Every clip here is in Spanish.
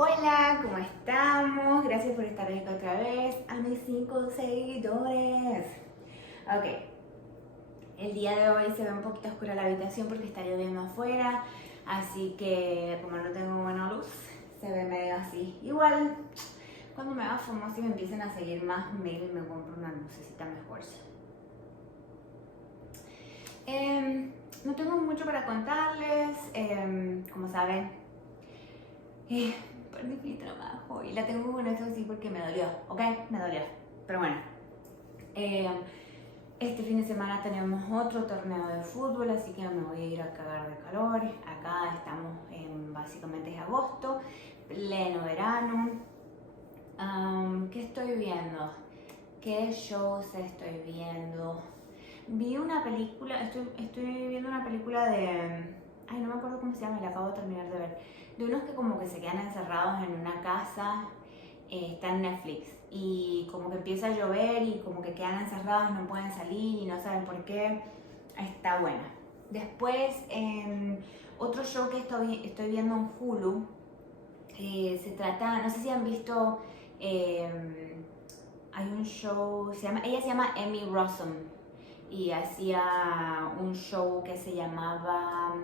Hola, ¿cómo estamos? Gracias por estar aquí otra vez a mis 5 seguidores. Ok, el día de hoy se ve un poquito oscura la habitación porque está lloviendo afuera, así que como no tengo buena luz, se ve medio así. Igual, cuando me haga famosa y me empiecen a seguir más, maybe me compro una lucecita mejor. No tengo mucho para contarles, como saben. Perdí mi trabajo y la tengo con esto así porque me dolió, ¿ok? Me dolió. Pero bueno, eh, este fin de semana tenemos otro torneo de fútbol, así que me voy a ir a cagar de calor. Acá estamos básicamente es agosto, pleno verano. ¿Qué estoy viendo? ¿Qué shows estoy viendo? Vi una película, estoy viendo una película de... Ay, no me acuerdo cómo se llama, la acabo de terminar de ver. De unos que como que se quedan encerrados en una casa, está en Netflix. Y como que empieza a llover y como que quedan encerrados, no pueden salir y no saben por qué. Está buena. Después, otro show que estoy viendo en Hulu, se trata, no sé si han visto, hay un show, ella se llama Emmy Rossum y hacía un show que se llamaba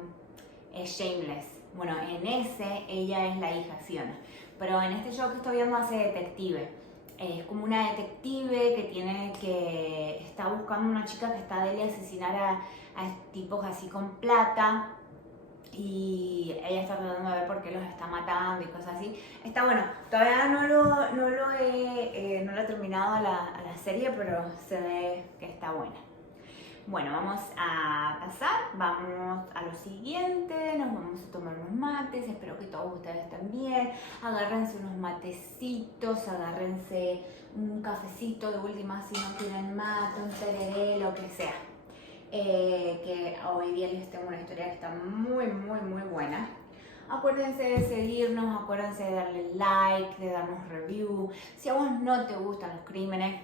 Shameless. Bueno, en ese ella es la hija Fiona, pero en este show que estoy viendo hace detective. Es como una detective que está buscando una chica que está de asesinar a tipos así con plata y ella está tratando de ver por qué los está matando y cosas así. Está bueno, todavía no lo he terminado a la serie, pero se ve que está buena. Bueno, vamos a pasar, vamos a lo siguiente, nos vamos a tomar unos mates, espero que todos ustedes también, agárrense unos matecitos, agárrense un cafecito de última si no tienen mate, un tereré, lo que sea. Que hoy día les tengo una historia que está muy buena. Acuérdense de seguirnos, acuérdense de darle like, de darnos review. Si a vos no te gustan los crímenes,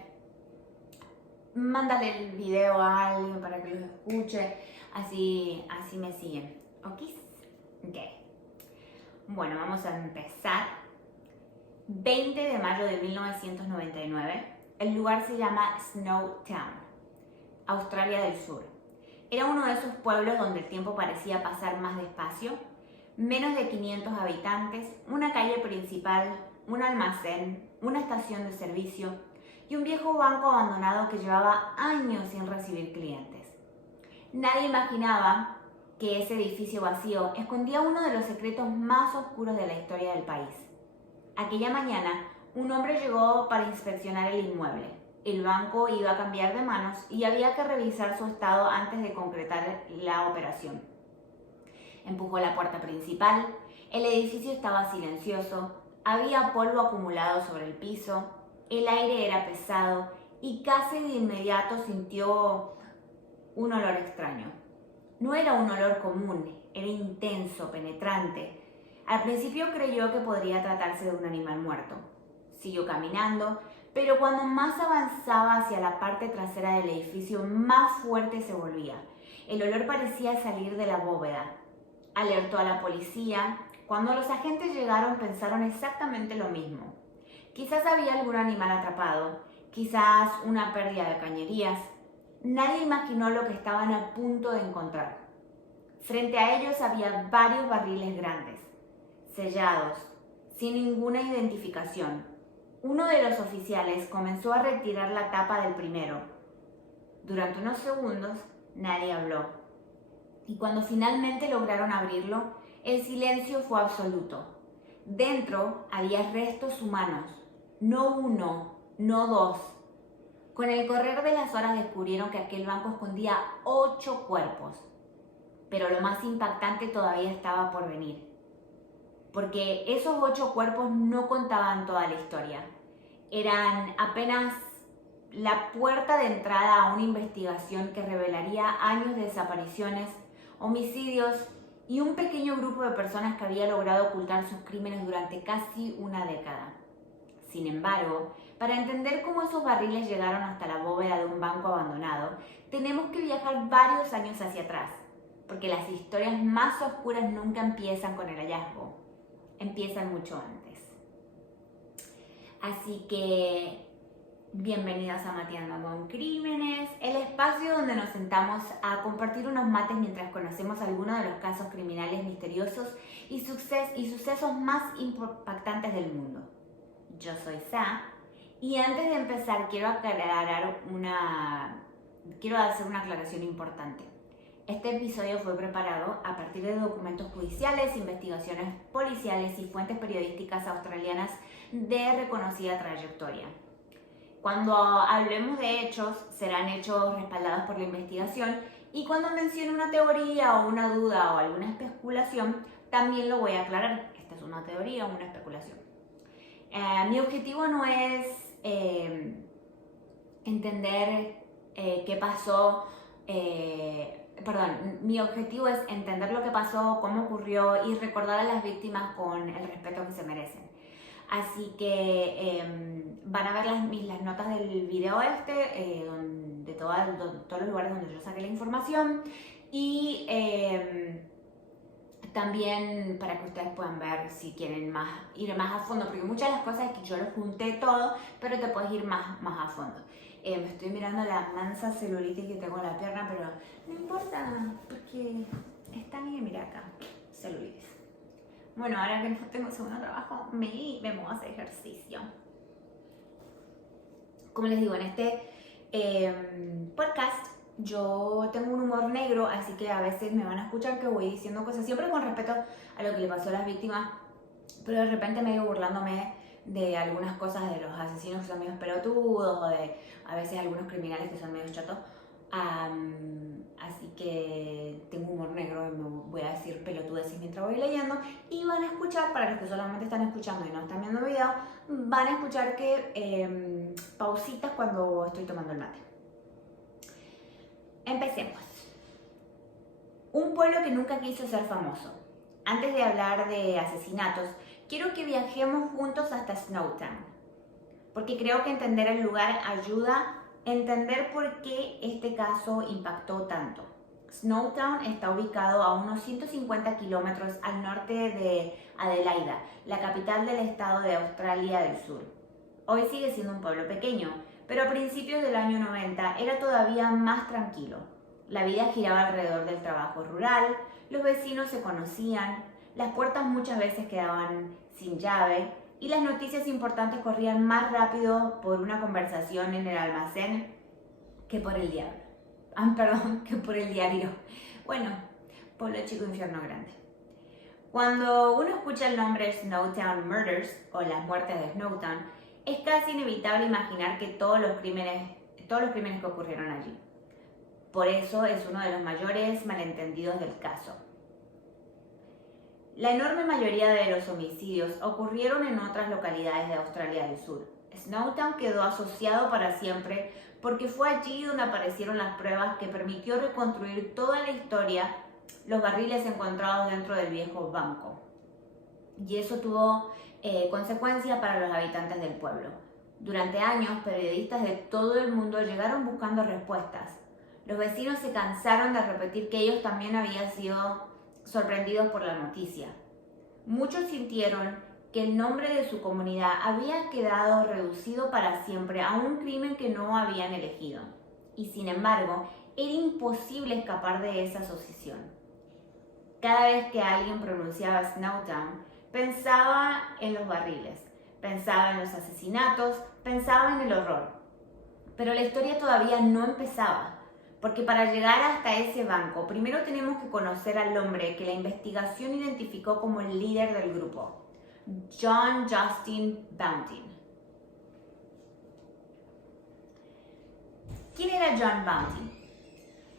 mándale el video a alguien para que los escuche, así me siguen. ¿Ok? Ok. Bueno, vamos a empezar. 20 de mayo de 1999. El lugar se llama Snowtown, Australia del Sur. Era uno de esos pueblos donde el tiempo parecía pasar más despacio. Menos de 500 habitantes, una calle principal, un almacén, una estación de servicio y un viejo banco abandonado que llevaba años sin recibir clientes. Nadie imaginaba que ese edificio vacío escondía uno de los secretos más oscuros de la historia del país. Aquella mañana, un hombre llegó para inspeccionar el inmueble. El banco iba a cambiar de manos y había que revisar su estado antes de concretar la operación. Empujó la puerta principal, el edificio estaba silencioso, había polvo acumulado sobre el piso, el aire era pesado y casi de inmediato sintió un olor extraño. No era un olor común, era intenso, penetrante. Al principio creyó que podría tratarse de un animal muerto. Siguió caminando, pero cuando más avanzaba hacia la parte trasera del edificio, más fuerte se volvía. El olor parecía salir de la bóveda. Alertó a la policía. Cuando los agentes llegaron pensaron exactamente lo mismo. Quizás había algún animal atrapado, quizás una pérdida de cañerías. Nadie imaginó lo que estaban a punto de encontrar. Frente a ellos había varios barriles grandes, sellados, sin ninguna identificación. Uno de los oficiales comenzó a retirar la tapa del primero. Durante unos segundos, nadie habló. Y cuando finalmente lograron abrirlo, el silencio fue absoluto. Dentro había restos humanos, no uno, no dos. Con el correr de las horas descubrieron que aquel banco escondía 8 cuerpos. Pero lo más impactante todavía estaba por venir. Porque esos 8 cuerpos no contaban toda la historia. Eran apenas la puerta de entrada a una investigación que revelaría años de desapariciones, homicidios y un pequeño grupo de personas que había logrado ocultar sus crímenes durante casi una década. Sin embargo, para entender cómo esos barriles llegaron hasta la bóveda de un banco abandonado, tenemos que viajar varios años hacia atrás, porque las historias más oscuras nunca empiezan con el hallazgo. empiezan mucho antes. Así que bienvenidos a Mateando con Crímenes, el espacio donde nos sentamos a compartir unos mates mientras conocemos algunos de los casos criminales misteriosos y sucesos más impactantes del mundo. Yo soy Sa, y antes de empezar quiero hacer una aclaración importante. Este episodio fue preparado a partir de documentos judiciales, investigaciones policiales y fuentes periodísticas australianas de reconocida trayectoria. Cuando hablemos de hechos, serán hechos respaldados por la investigación, y cuando mencione una teoría o una duda o alguna especulación, también lo voy a aclarar. Esta es una teoría o una especulación. Mi objetivo no es entender qué pasó, mi objetivo es entender lo que pasó, cómo ocurrió y recordar a las víctimas con el respeto que se merecen. Así que van a ver las notas del video de todos los lugares donde yo saqué la información, y también para que ustedes puedan ver si quieren ir más a fondo, porque muchas de las cosas es que yo lo junté todo, pero te puedes ir más a fondo. Me estoy mirando la mansa celulitis que tengo en la pierna, pero no importa, porque está bien, mira acá, celulitis. Bueno, ahora que no tengo segundo trabajo, me voy a hacer ejercicio. Como les digo, en este podcast yo tengo un humor negro, así que a veces me van a escuchar que voy diciendo cosas siempre con respeto a lo que le pasó a las víctimas, pero de repente medio burlándome de algunas cosas de los asesinos que son medios pelotudos, o de a veces algunos criminales que son medios chatos. Así que tengo humor negro y me voy a decir pelotudeces mientras voy leyendo, y van a escuchar, para los que solamente están escuchando y no están viendo el video, van a escuchar que pausitas cuando estoy tomando el mate. Empecemos. Un pueblo que nunca quiso ser famoso. Antes de hablar de asesinatos, quiero que viajemos juntos hasta Snowtown, porque creo que entender el lugar ayuda a entender por qué este caso impactó tanto. Snowtown está ubicado a unos 150 kilómetros al norte de Adelaida, la capital del estado de Australia del Sur. Hoy sigue siendo un pueblo pequeño, pero a principios del año 90 era todavía más tranquilo. La vida giraba alrededor del trabajo rural, los vecinos se conocían, las puertas muchas veces quedaban sin llave, y las noticias importantes corrían más rápido por una conversación en el almacén que por el diablo. Que por el diario. Bueno, pueblo chico, infierno grande. Cuando uno escucha el nombre Snowtown Murders o las muertes de Snowtown, es casi inevitable imaginar que todos los crímenes que ocurrieron allí. Por eso es uno de los mayores malentendidos del caso. La enorme mayoría de los homicidios ocurrieron en otras localidades de Australia del Sur. Snowtown quedó asociado para siempre porque fue allí donde aparecieron las pruebas que permitió reconstruir toda la historia, los barriles encontrados dentro del viejo banco. Y eso tuvo consecuencias para los habitantes del pueblo. Durante años, periodistas de todo el mundo llegaron buscando respuestas. Los vecinos se cansaron de repetir que ellos también habían sido sorprendidos por la noticia. Muchos sintieron que el nombre de su comunidad había quedado reducido para siempre a un crimen que no habían elegido. Y sin embargo, era imposible escapar de esa asociación. Cada vez que alguien pronunciaba Snowtown, pensaba en los barriles, pensaba en los asesinatos, pensaba en el horror. Pero la historia todavía no empezaba, porque para llegar hasta ese banco, primero tenemos que conocer al hombre que la investigación identificó como el líder del grupo, John Justin Bountin. ¿Quién era John Bountin?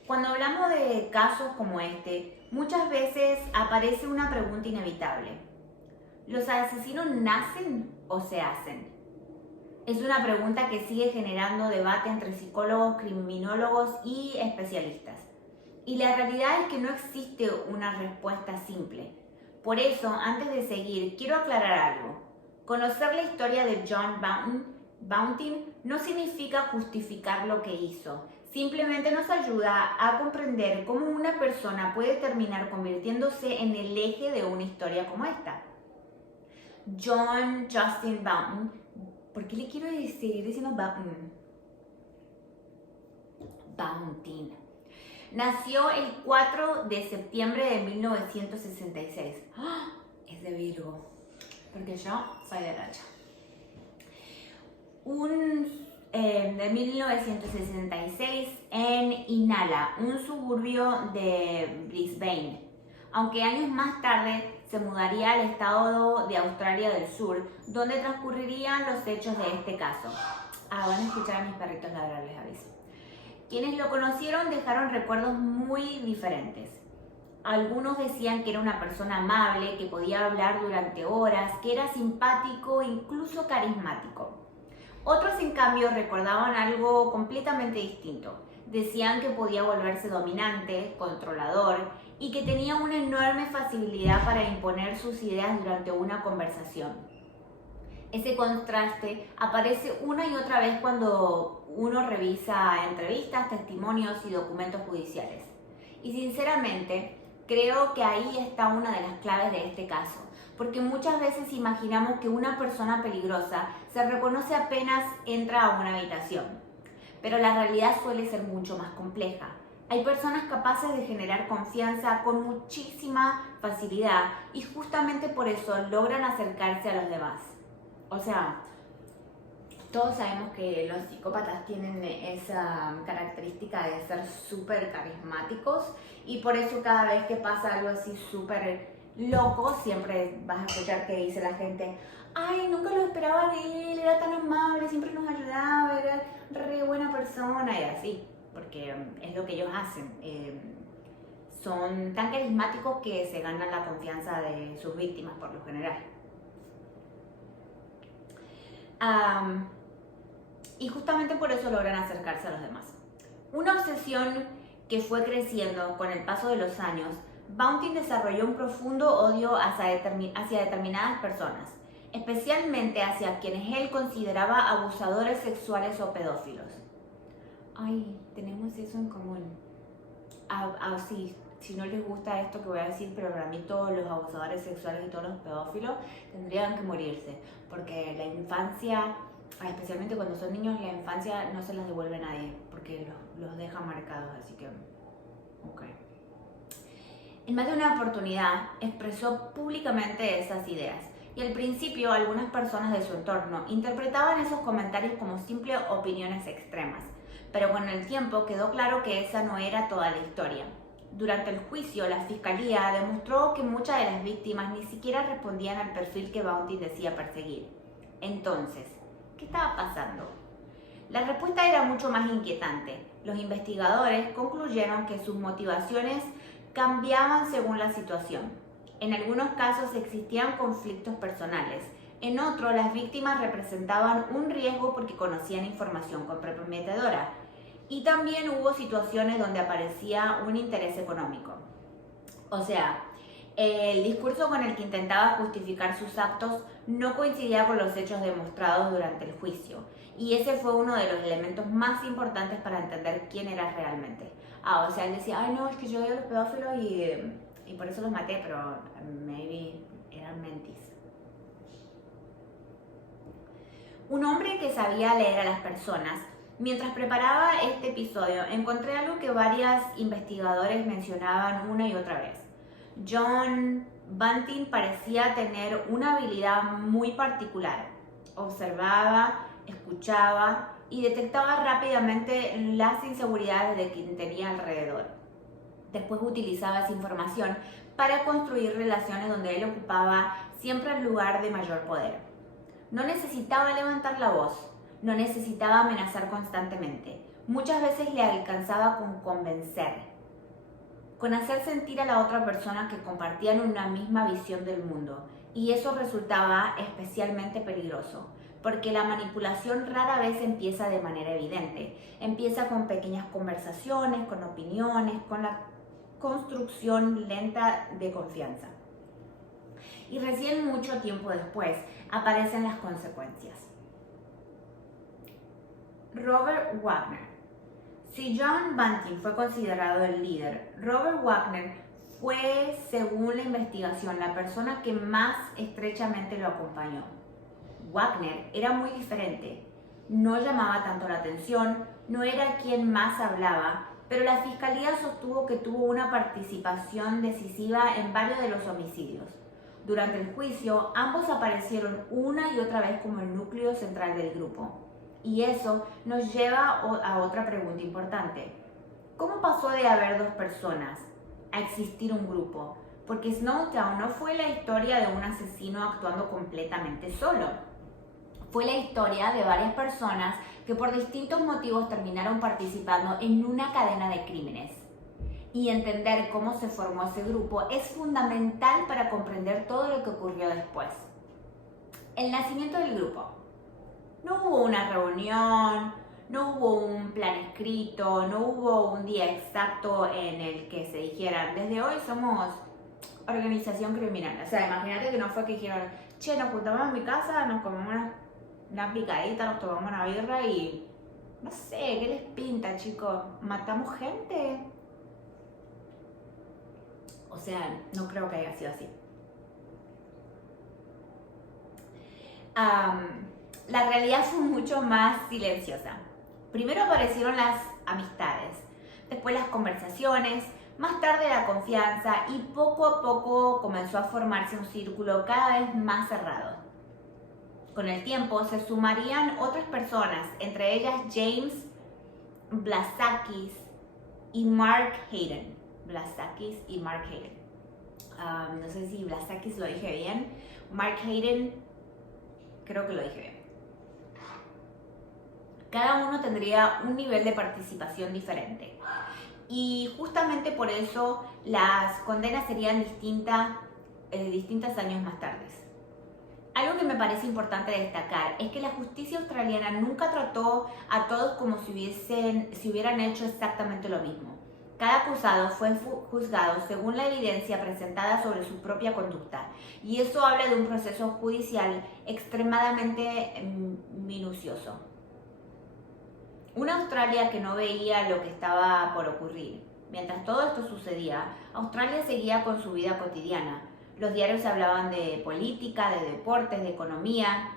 Cuando hablamos de casos como este, muchas veces aparece una pregunta inevitable. ¿Los asesinos nacen o se hacen? Es una pregunta que sigue generando debate entre psicólogos, criminólogos y especialistas. Y la realidad es que no existe una respuesta simple. Por eso, antes de seguir, quiero aclarar algo. Conocer la historia de John Bountin no significa justificar lo que hizo. Simplemente nos ayuda a comprender cómo una persona puede terminar convirtiéndose en el eje de una historia como esta. John Justin Boughton. ¿Por qué le quiero seguir diciendo Boughton? Boughton. Nació el 4 de septiembre de 1966. ¡Oh! Es de Virgo, porque yo soy de Racha. De 1966 en Inala, un suburbio de Brisbane. Aunque años más tarde se mudaría al estado de Australia del Sur, donde transcurrirían los hechos de este caso. Van a escuchar a mis perritos ladrar, les aviso. Quienes lo conocieron dejaron recuerdos muy diferentes. Algunos decían que era una persona amable, que podía hablar durante horas, que era simpático e incluso carismático. Otros, en cambio, recordaban algo completamente distinto. Decían que podía volverse dominante, controlador y que tenía una enorme facilidad para imponer sus ideas durante una conversación. Ese contraste aparece una y otra vez cuando uno revisa entrevistas, testimonios y documentos judiciales. Y sinceramente, creo que ahí está una de las claves de este caso, porque muchas veces imaginamos que una persona peligrosa se reconoce apenas entra a una habitación, pero la realidad suele ser mucho más compleja. Hay personas capaces de generar confianza con muchísima facilidad y justamente por eso logran acercarse a los demás. O sea, todos sabemos que los psicópatas tienen esa característica de ser súper carismáticos y por eso cada vez que pasa algo así súper loco, siempre vas a escuchar que dice la gente: ay, nunca lo esperaba de él, era tan amable, siempre nos ayudaba, era re buena persona y así, porque es lo que ellos hacen. Son tan carismáticos que se ganan la confianza de sus víctimas por lo general. Y justamente por eso logran acercarse a los demás. Una obsesión que fue creciendo con el paso de los años, Boughton desarrolló un profundo odio hacia determinadas personas, especialmente hacia quienes él consideraba abusadores sexuales o pedófilos. Ay, tenemos eso en común. Sí, si no les gusta esto que voy a decir, pero para mí todos los abusadores sexuales y todos los pedófilos tendrían que morirse, porque la infancia, especialmente cuando son niños, la infancia no se las devuelve a nadie, porque los deja marcados, así que, ok. En más de una oportunidad expresó públicamente esas ideas, y al principio algunas personas de su entorno interpretaban esos comentarios como simples opiniones extremas, pero con el tiempo quedó claro que esa no era toda la historia. Durante el juicio, la fiscalía demostró que muchas de las víctimas ni siquiera respondían al perfil que Boughton decía perseguir. Entonces, ¿qué estaba pasando? La respuesta era mucho más inquietante. Los investigadores concluyeron que sus motivaciones cambiaban según la situación. En algunos casos existían conflictos personales. En otros, las víctimas representaban un riesgo porque conocían información comprometedora. Y también hubo situaciones donde aparecía un interés económico. O sea, el discurso con el que intentaba justificar sus actos no coincidía con los hechos demostrados durante el juicio. Y ese fue uno de los elementos más importantes para entender quién era realmente. O sea, él decía: ay, no, es que yo odio a los pedófilos y por eso los maté, pero maybe eran mentis. Un hombre que sabía leer a las personas. Mientras preparaba este episodio, encontré algo que varios investigadores mencionaban una y otra vez. John Boughton parecía tener una habilidad muy particular. Observaba, escuchaba y detectaba rápidamente las inseguridades de quien tenía alrededor. Después utilizaba esa información para construir relaciones donde él ocupaba siempre el lugar de mayor poder. No necesitaba levantar la voz. No necesitaba amenazar constantemente. Muchas veces le alcanzaba con convencer, con hacer sentir a la otra persona que compartían una misma visión del mundo. Y eso resultaba especialmente peligroso, porque la manipulación rara vez empieza de manera evidente. Empieza con pequeñas conversaciones, con opiniones, con la construcción lenta de confianza. Y recién mucho tiempo después aparecen las consecuencias. Robert Wagner. Si John Boughton fue considerado el líder, Robert Wagner fue, según la investigación, la persona que más estrechamente lo acompañó. Wagner era muy diferente. No llamaba tanto la atención, no era quien más hablaba, pero la fiscalía sostuvo que tuvo una participación decisiva en varios de los homicidios. Durante el juicio, ambos aparecieron una y otra vez como el núcleo central del grupo. Y eso nos lleva a otra pregunta importante. ¿Cómo pasó de haber dos personas a existir un grupo? Porque Snowtown no fue la historia de un asesino actuando completamente solo. Fue la historia de varias personas que por distintos motivos terminaron participando en una cadena de crímenes. Y entender cómo se formó ese grupo es fundamental para comprender todo lo que ocurrió después. El nacimiento del grupo. No hubo una reunión, no hubo un plan escrito, no hubo un día exacto en el que se dijeran, desde hoy somos organización criminal. O sea, imagínate que no fue que dijeron, che, nos juntamos en mi casa, nos comemos una picadita, nos tomamos una birra y no sé, ¿qué les pinta, chicos? ¿Matamos gente? O sea, no creo que haya sido así. La realidad fue mucho más silenciosa. Primero aparecieron las amistades, después las conversaciones, más tarde la confianza y poco a poco comenzó a formarse un círculo cada vez más cerrado. Con el tiempo se sumarían otras personas, entre ellas James Blasakis y Mark Hayden. Blasakis y Mark Hayden. No sé si Blasakis lo dije bien. Mark Hayden, creo que lo dije bien. Cada uno tendría un nivel de participación diferente. Y justamente por eso las condenas serían distintas años más tarde. Algo que me parece importante destacar es que la justicia australiana nunca trató a todos como si hubieran hecho exactamente lo mismo. Cada acusado fue juzgado según la evidencia presentada sobre su propia conducta, y eso habla de un proceso judicial extremadamente minucioso. Una Australia que no veía lo que estaba por ocurrir. Mientras todo esto sucedía, Australia seguía con su vida cotidiana. Los diarios hablaban de política, de deportes, de economía.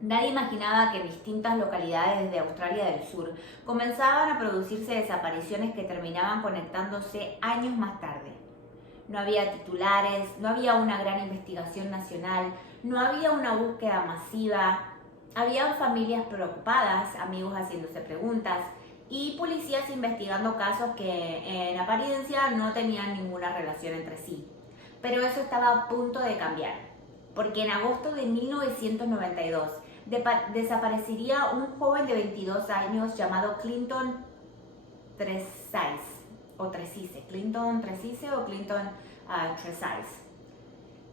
Nadie imaginaba que en distintas localidades de Australia del Sur comenzaban a producirse desapariciones que terminaban conectándose años más tarde. No había titulares, no había una gran investigación nacional, no había una búsqueda masiva. Había familias preocupadas, amigos haciéndose preguntas y policías investigando casos que en apariencia no tenían ninguna relación entre sí. Pero eso estaba a punto de cambiar, porque en agosto de 1992 desaparecería un joven de 22 años llamado Clinton Trezise, Clinton Trezise o Clinton Trezise.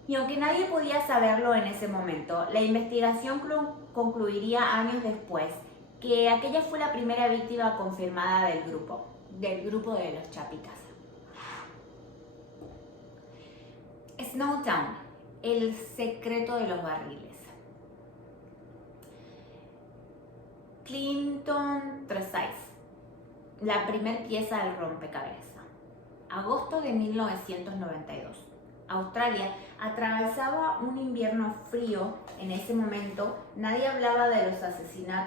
Y aunque nadie podía saberlo en ese momento, la investigación concluiría años después que aquella fue la primera víctima confirmada del grupo de los Chapitas. Snowtown, el secreto de los barriles. Clinton Trezise, la primer pieza del rompecabezas. Agosto de 1992. Australia atravesaba un invierno frío. En ese momento nadie hablaba de los asesinos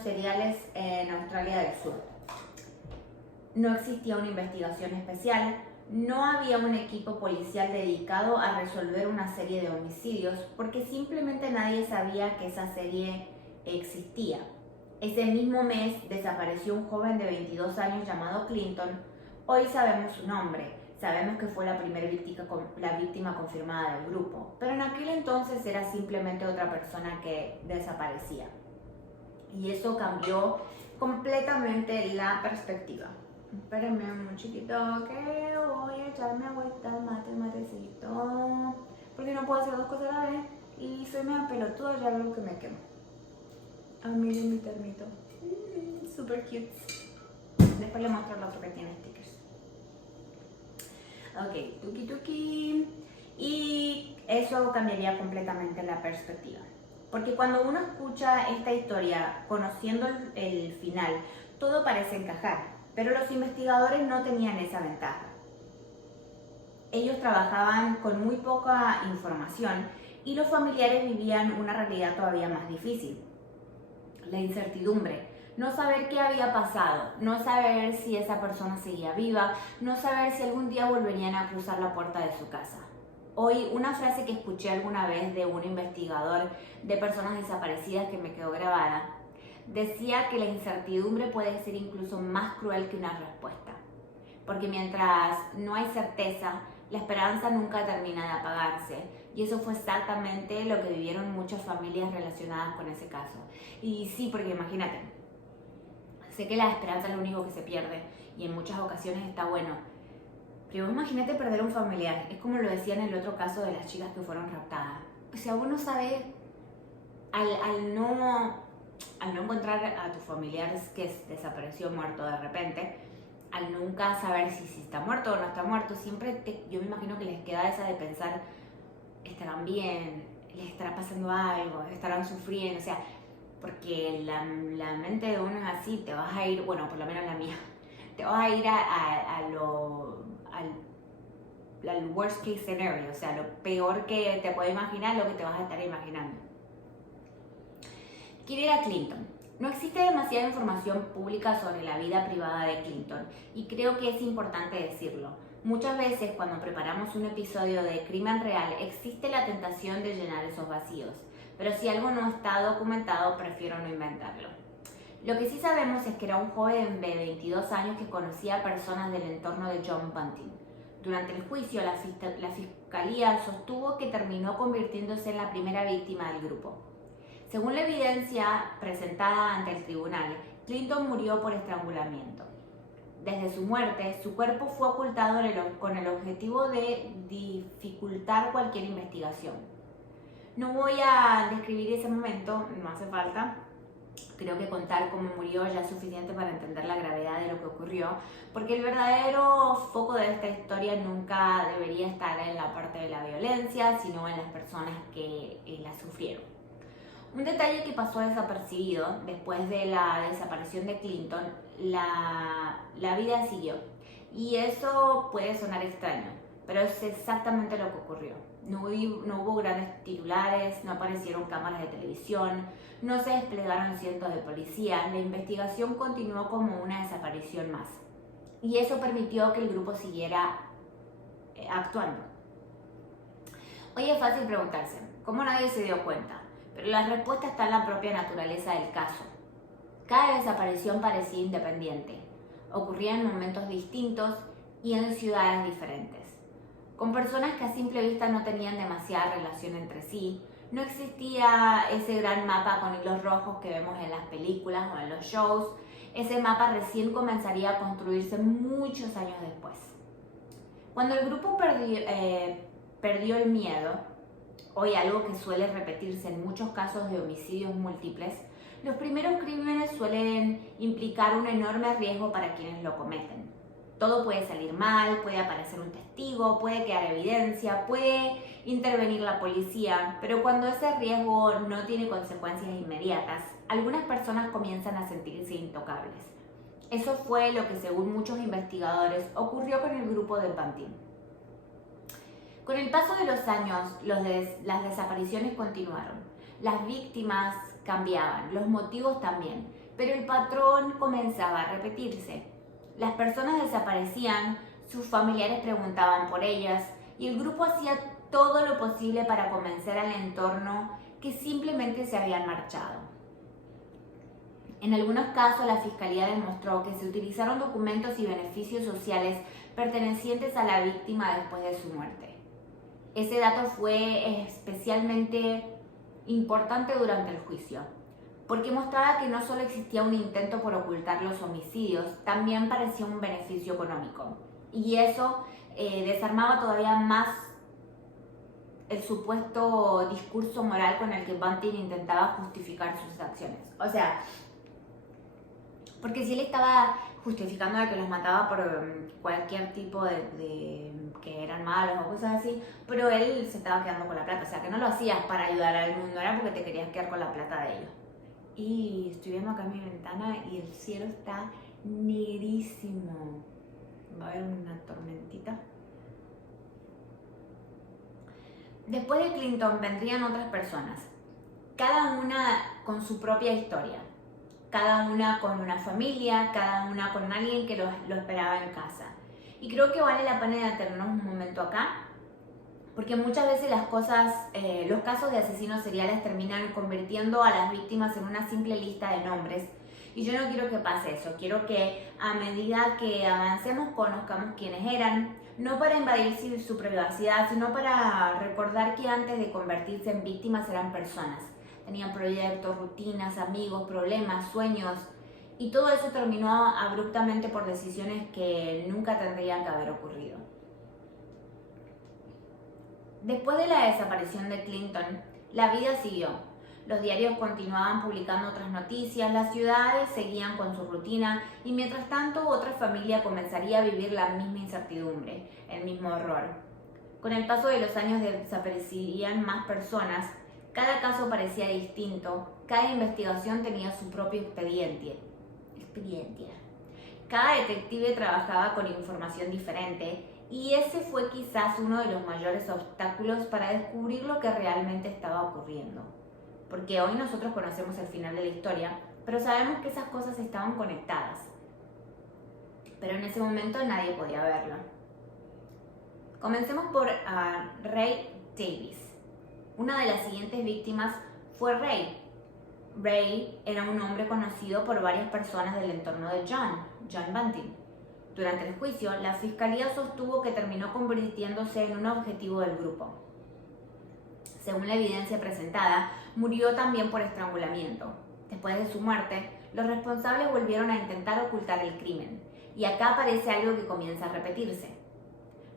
seriales en Australia del Sur. No existía una investigación especial, no había un equipo policial dedicado a resolver una serie de homicidios porque simplemente nadie sabía que esa serie existía. Ese mismo mes desapareció un joven de 22 años llamado Clinton. Hoy sabemos su nombre. Sabemos que fue la víctima confirmada del grupo, pero en aquel entonces era simplemente otra persona que desaparecía. Y eso cambió completamente la perspectiva. Espérenme un chiquito que voy a echarme agüita, matecito, porque no puedo hacer dos cosas a la vez y soy medio pelotuda, ya veo que me quemo. Miren mi termito, super cute. Después le muestro el otro que tiene stickers. Ok, tuki. Y eso cambiaría completamente la perspectiva. Porque cuando uno escucha esta historia, conociendo el final, todo parece encajar. Pero los investigadores no tenían esa ventaja. ellos trabajaban con muy poca información y los familiares vivían una realidad todavía más difícil. La incertidumbre, no saber qué había pasado, no saber si esa persona seguía viva, no saber si algún día volverían a cruzar la puerta de su casa. Hoy, una frase que escuché alguna vez de un investigador de personas desaparecidas que me quedó grabada, decía que la incertidumbre puede ser incluso más cruel que una respuesta, porque mientras no hay certeza, la esperanza nunca termina de apagarse, y eso fue exactamente lo que vivieron muchas familias relacionadas con ese caso. Y sí, porque imagínate, sé que la esperanza es lo único que se pierde, y en muchas ocasiones está bueno, pero imagínate perder un familiar. Es como lo decía en el otro caso de las chicas que fueron raptadas. O sea, uno sabe, al no encontrar a tu familiar que desapareció muerto de repente, al nunca saber si está muerto o no está muerto, siempre yo me imagino que les queda esa de pensar, estarán bien, les estará pasando algo, estarán sufriendo, o sea, porque la mente de uno es así, te vas a ir, bueno, por lo menos la mía, te vas a ir al worst case scenario, o sea, lo peor que te puedes imaginar, lo que te vas a estar imaginando. ¿Quién era Clinton? No existe demasiada información pública sobre la vida privada de Clinton y creo que es importante decirlo. Muchas veces cuando preparamos un episodio de crimen real existe la tentación de llenar esos vacíos, pero si algo no está documentado prefiero no inventarlo. Lo que sí sabemos es que era un joven de 22 años que conocía a personas del entorno de John Bunting. Durante el juicio, la fiscalía sostuvo que terminó convirtiéndose en la primera víctima del grupo. Según la evidencia presentada ante el tribunal, Clinton murió por estrangulamiento. Desde su muerte, su cuerpo fue ocultado con el objetivo de dificultar cualquier investigación. No voy a describir ese momento, no hace falta. Creo que contar cómo murió ya es suficiente para entender la gravedad de lo que ocurrió, porque el verdadero foco de esta historia nunca debería estar en la parte de la violencia, sino en las personas que la sufrieron. Un detalle que pasó desapercibido después de la desaparición de Clinton, la vida siguió. Y eso puede sonar extraño, pero es exactamente lo que ocurrió. No hubo grandes titulares, no aparecieron cámaras de televisión, no se desplegaron cientos de policías, la investigación continuó como una desaparición más. Y eso permitió que el grupo siguiera actuando. Hoy es fácil preguntarse, ¿cómo nadie se dio cuenta? Pero la respuesta está en la propia naturaleza del caso. Cada desaparición parecía independiente, ocurría en momentos distintos y en ciudades diferentes, con personas que a simple vista no tenían demasiada relación entre sí. No existía ese gran mapa con hilos rojos que vemos en las películas o en los shows. Ese mapa recién comenzaría a construirse muchos años después. Cuando el grupo perdió el miedo, hoy algo que suele repetirse en muchos casos de homicidios múltiples, los primeros crímenes suelen implicar un enorme riesgo para quienes lo cometen. Todo puede salir mal, puede aparecer un testigo, puede quedar evidencia, puede intervenir la policía, pero cuando ese riesgo no tiene consecuencias inmediatas, algunas personas comienzan a sentirse intocables. Eso fue lo que, según muchos investigadores, ocurrió con el grupo de Bunting. Con el paso de los años, las desapariciones continuaron. Las víctimas cambiaban, los motivos también, pero el patrón comenzaba a repetirse. Las personas desaparecían, sus familiares preguntaban por ellas y el grupo hacía todo lo posible para convencer al entorno que simplemente se habían marchado. En algunos casos, la fiscalía demostró que se utilizaron documentos y beneficios sociales pertenecientes a la víctima después de su muerte. Ese dato fue especialmente importante durante el juicio, porque mostraba que no solo existía un intento por ocultar los homicidios, también parecía un beneficio económico. Y eso desarmaba todavía más el supuesto discurso moral con el que Bunting intentaba justificar sus acciones. O sea, porque si él estaba justificando de que los mataba por cualquier tipo de que eran malos o cosas así, pero él se estaba quedando con la plata. O sea, que no lo hacías para ayudar al mundo, era porque te querías quedar con la plata de ellos. Y estoy viendo acá en mi ventana y el cielo está negrísimo. Va a haber una tormentita. Después de Clinton vendrían otras personas, cada una con su propia historia, cada una con una familia, cada una con alguien que lo esperaba en casa. Y creo que vale la pena detenernos un momento acá, porque muchas veces los casos de asesinos seriales terminan convirtiendo a las víctimas en una simple lista de nombres. Y yo no quiero que pase eso, quiero que a medida que avancemos conozcamos quiénes eran, no para invadir su privacidad, sino para recordar que antes de convertirse en víctimas eran personas. Tenían proyectos, rutinas, amigos, problemas, sueños, y todo eso terminó abruptamente por decisiones que nunca tendrían que haber ocurrido. Después de la desaparición de Clinton, la vida siguió. Los diarios continuaban publicando otras noticias, las ciudades seguían con su rutina y mientras tanto otra familia comenzaría a vivir la misma incertidumbre, el mismo horror. Con el paso de los años desaparecerían más personas, cada caso parecía distinto, cada investigación tenía su propio expediente. Cada detective trabajaba con información diferente y ese fue quizás uno de los mayores obstáculos para descubrir lo que realmente estaba ocurriendo. Porque hoy nosotros conocemos el final de la historia, pero sabemos que esas cosas estaban conectadas. Pero en ese momento nadie podía verlo. Comencemos por Ray Davis. Una de las siguientes víctimas fue Ray. Ray era un hombre conocido por varias personas del entorno de John Bunting. Durante el juicio, la fiscalía sostuvo que terminó convirtiéndose en un objetivo del grupo. Según la evidencia presentada, murió también por estrangulamiento. Después de su muerte, los responsables volvieron a intentar ocultar el crimen. Y acá aparece algo que comienza a repetirse.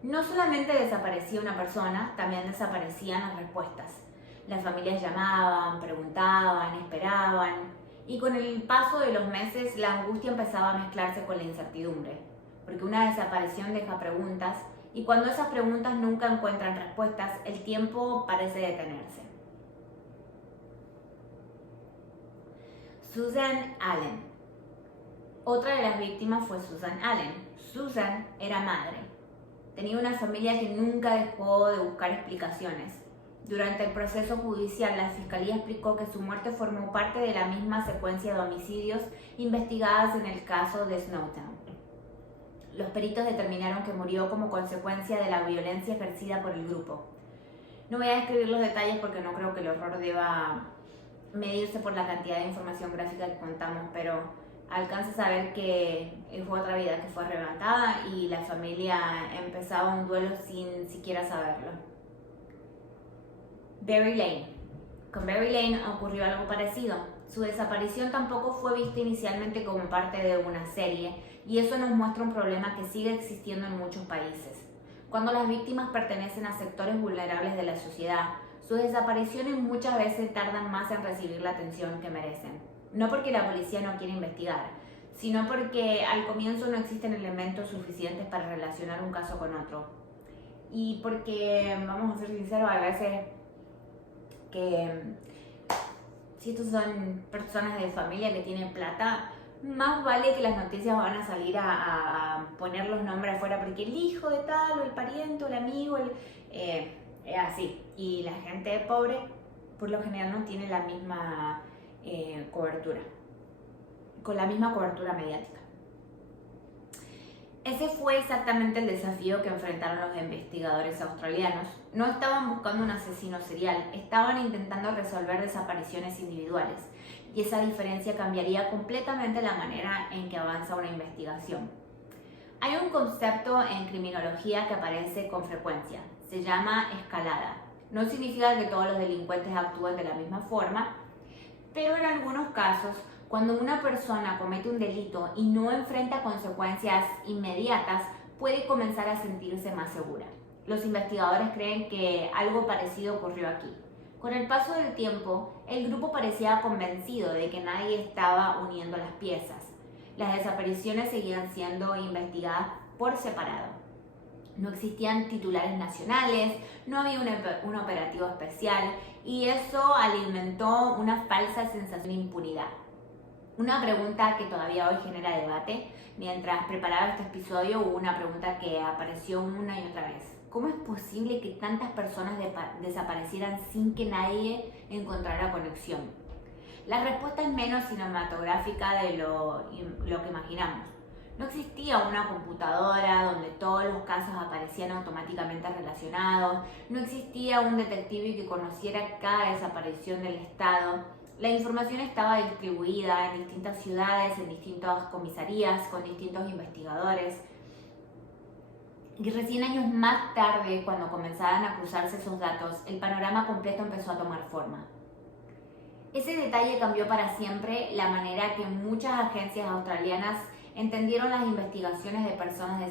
No solamente desaparecía una persona, también desaparecían las respuestas. Las familias llamaban, preguntaban, esperaban, y con el paso de los meses la angustia empezaba a mezclarse con la incertidumbre, porque una desaparición deja preguntas, y cuando esas preguntas nunca encuentran respuestas, el tiempo parece detenerse. Susan Allen. Otra de las víctimas fue Susan Allen. Susan era madre. Tenía una familia que nunca dejó de buscar explicaciones. Durante el proceso judicial, la fiscalía explicó que su muerte formó parte de la misma secuencia de homicidios investigadas en el caso de Snowtown. Los peritos determinaron que murió como consecuencia de la violencia ejercida por el grupo. No voy a describir los detalles porque no creo que el horror deba medirse por la cantidad de información gráfica que contamos, pero alcanza a saber que fue otra vida que fue arrebatada y la familia empezaba un duelo sin siquiera saberlo. Barry Lane. Con Barry Lane ocurrió algo parecido. Su desaparición tampoco fue vista inicialmente como parte de una serie, y eso nos muestra un problema que sigue existiendo en muchos países. Cuando las víctimas pertenecen a sectores vulnerables de la sociedad, sus desapariciones muchas veces tardan más en recibir la atención que merecen. No porque la policía no quiera investigar, sino porque al comienzo no existen elementos suficientes para relacionar un caso con otro. Y porque, vamos a ser sinceros, a veces que si estos son personas de familia que tienen plata, más vale que las noticias van a salir a poner los nombres afuera porque el hijo de tal, o el pariente, o el amigo, así. Y la gente pobre, por lo general, no tiene la misma cobertura, con la misma cobertura mediática. Ese fue exactamente el desafío que enfrentaron los investigadores australianos. No estaban buscando un asesino serial, estaban intentando resolver desapariciones individuales. Y esa diferencia cambiaría completamente la manera en que avanza una investigación. Hay un concepto en criminología que aparece con frecuencia. Se llama escalada. No significa que todos los delincuentes actúen de la misma forma, pero en algunos casos, cuando una persona comete un delito y no enfrenta consecuencias inmediatas, puede comenzar a sentirse más segura. Los investigadores creen que algo parecido ocurrió aquí. Con el paso del tiempo, el grupo parecía convencido de que nadie estaba uniendo las piezas. Las desapariciones seguían siendo investigadas por separado. No existían titulares nacionales, no había un operativo especial y eso alimentó una falsa sensación de impunidad. Una pregunta que todavía hoy genera debate. Mientras preparaba este episodio hubo una pregunta que apareció una y otra vez. ¿Cómo es posible que tantas personas desaparecieran sin que nadie encontrara conexión? La respuesta es menos cinematográfica de lo que imaginamos. No existía una computadora donde todos los casos aparecían automáticamente relacionados, no existía un detective que conociera cada desaparición del Estado. La información estaba distribuida en distintas ciudades, en distintas comisarías, con distintos investigadores. Y recién años más tarde, cuando comenzaban a cruzarse esos datos, el panorama completo empezó a tomar forma. Ese detalle cambió para siempre la manera que muchas agencias australianas entendieron las investigaciones de personas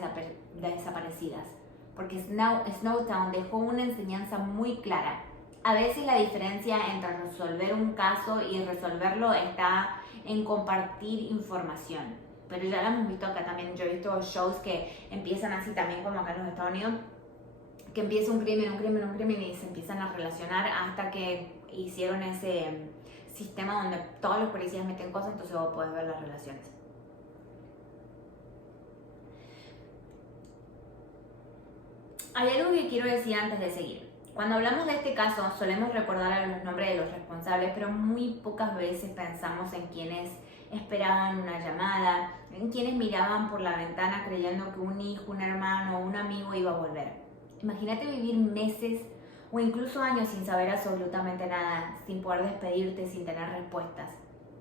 desaparecidas, porque Snowtown dejó una enseñanza muy clara. A veces la diferencia entre resolver un caso y resolverlo está en compartir información. Pero ya lo hemos visto acá también. Yo he visto shows que empiezan así también como acá en los Estados Unidos, que empieza un crimen y se empiezan a relacionar hasta que hicieron ese sistema donde todos los policías meten cosas, entonces vos podés ver las relaciones. Hay algo que quiero decir antes de seguir. Cuando hablamos de este caso, solemos recordar los nombres de los responsables, pero muy pocas veces pensamos en quienes esperaban una llamada, en quienes miraban por la ventana creyendo que un hijo, un hermano o un amigo iba a volver. Imagínate vivir meses o incluso años sin saber absolutamente nada, sin poder despedirte, sin tener respuestas.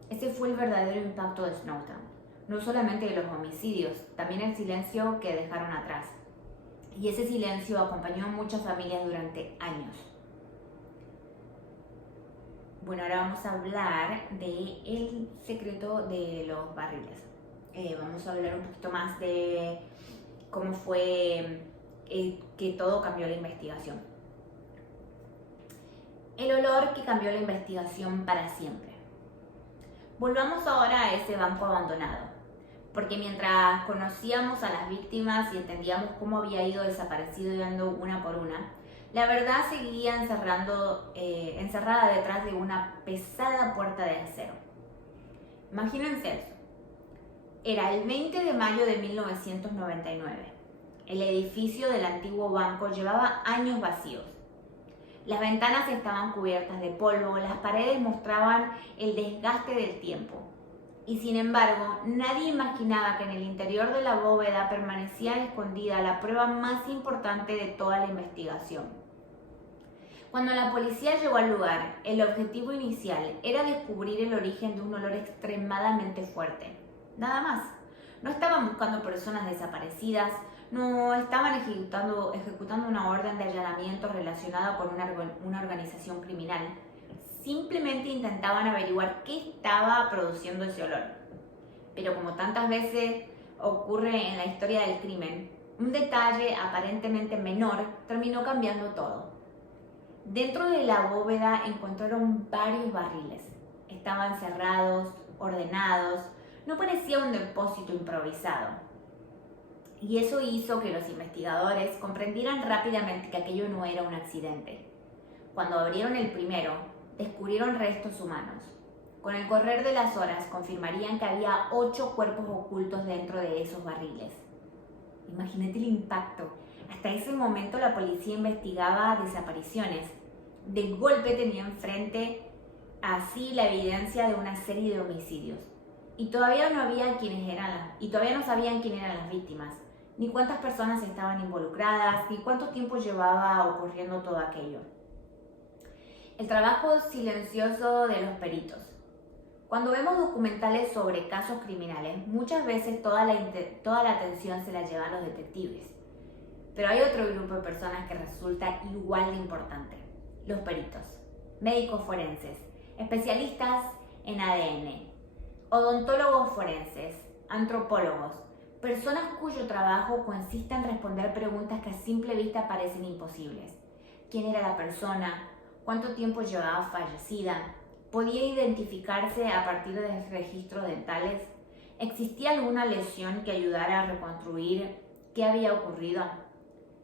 Ese fue el verdadero impacto de Snowtown. No solamente de los homicidios, también el silencio que dejaron atrás. Y ese silencio acompañó a muchas familias durante años. Bueno, ahora vamos a hablar del secreto de los barriles. Vamos a hablar un poquito más de cómo fue que todo cambió la investigación. El olor que cambió la investigación para siempre. Volvamos ahora a ese banco abandonado, porque mientras conocíamos a las víctimas y entendíamos cómo había ido desapareciendo una por una, la verdad seguía encerrada detrás de una pesada puerta de acero. Imagínense eso. Era el 20 de mayo de 1999. El edificio del antiguo banco llevaba años vacíos. Las ventanas estaban cubiertas de polvo, las paredes mostraban el desgaste del tiempo. Y sin embargo, nadie imaginaba que en el interior de la bóveda permanecía escondida la prueba más importante de toda la investigación. Cuando la policía llegó al lugar, el objetivo inicial era descubrir el origen de un olor extremadamente fuerte. Nada más. No estaban buscando personas desaparecidas, no estaban ejecutando una orden de allanamiento relacionada con una organización criminal. Simplemente intentaban averiguar qué estaba produciendo ese olor. Pero como tantas veces ocurre en la historia del crimen, un detalle aparentemente menor terminó cambiando todo. Dentro de la bóveda encontraron varios barriles. Estaban cerrados, ordenados, no parecía un depósito improvisado. Y eso hizo que los investigadores comprendieran rápidamente que aquello no era un accidente. Cuando abrieron el primero, descubrieron restos humanos. Con el correr de las horas confirmarían que había 8 cuerpos ocultos dentro de esos barriles. Imagínate el impacto. Hasta ese momento la policía investigaba desapariciones. De golpe tenía enfrente así la evidencia de una serie de homicidios. Y todavía no sabían quién eran las víctimas, ni cuántas personas estaban involucradas, ni cuánto tiempo llevaba ocurriendo todo aquello. El trabajo silencioso de los peritos. Cuando vemos documentales sobre casos criminales, muchas veces toda la atención se la llevan los detectives. Pero hay otro grupo de personas que resulta igual de importante: los peritos, médicos forenses, especialistas en ADN, odontólogos forenses, antropólogos, personas cuyo trabajo consiste en responder preguntas que a simple vista parecen imposibles. ¿Quién era la persona? ¿Cuánto tiempo llevaba fallecida? ¿Podía identificarse a partir de registros dentales? ¿Existía alguna lesión que ayudara a reconstruir qué había ocurrido?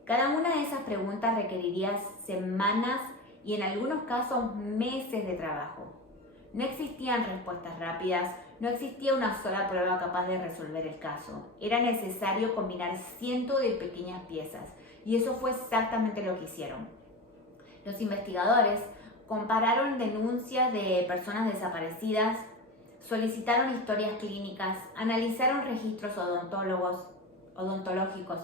Cada una de esas preguntas requeriría semanas y en algunos casos meses de trabajo. No existían respuestas rápidas, no existía una sola prueba capaz de resolver el caso. Era necesario combinar cientos de pequeñas piezas y eso fue exactamente lo que hicieron. Los investigadores compararon denuncias de personas desaparecidas, solicitaron historias clínicas, analizaron registros odontológicos,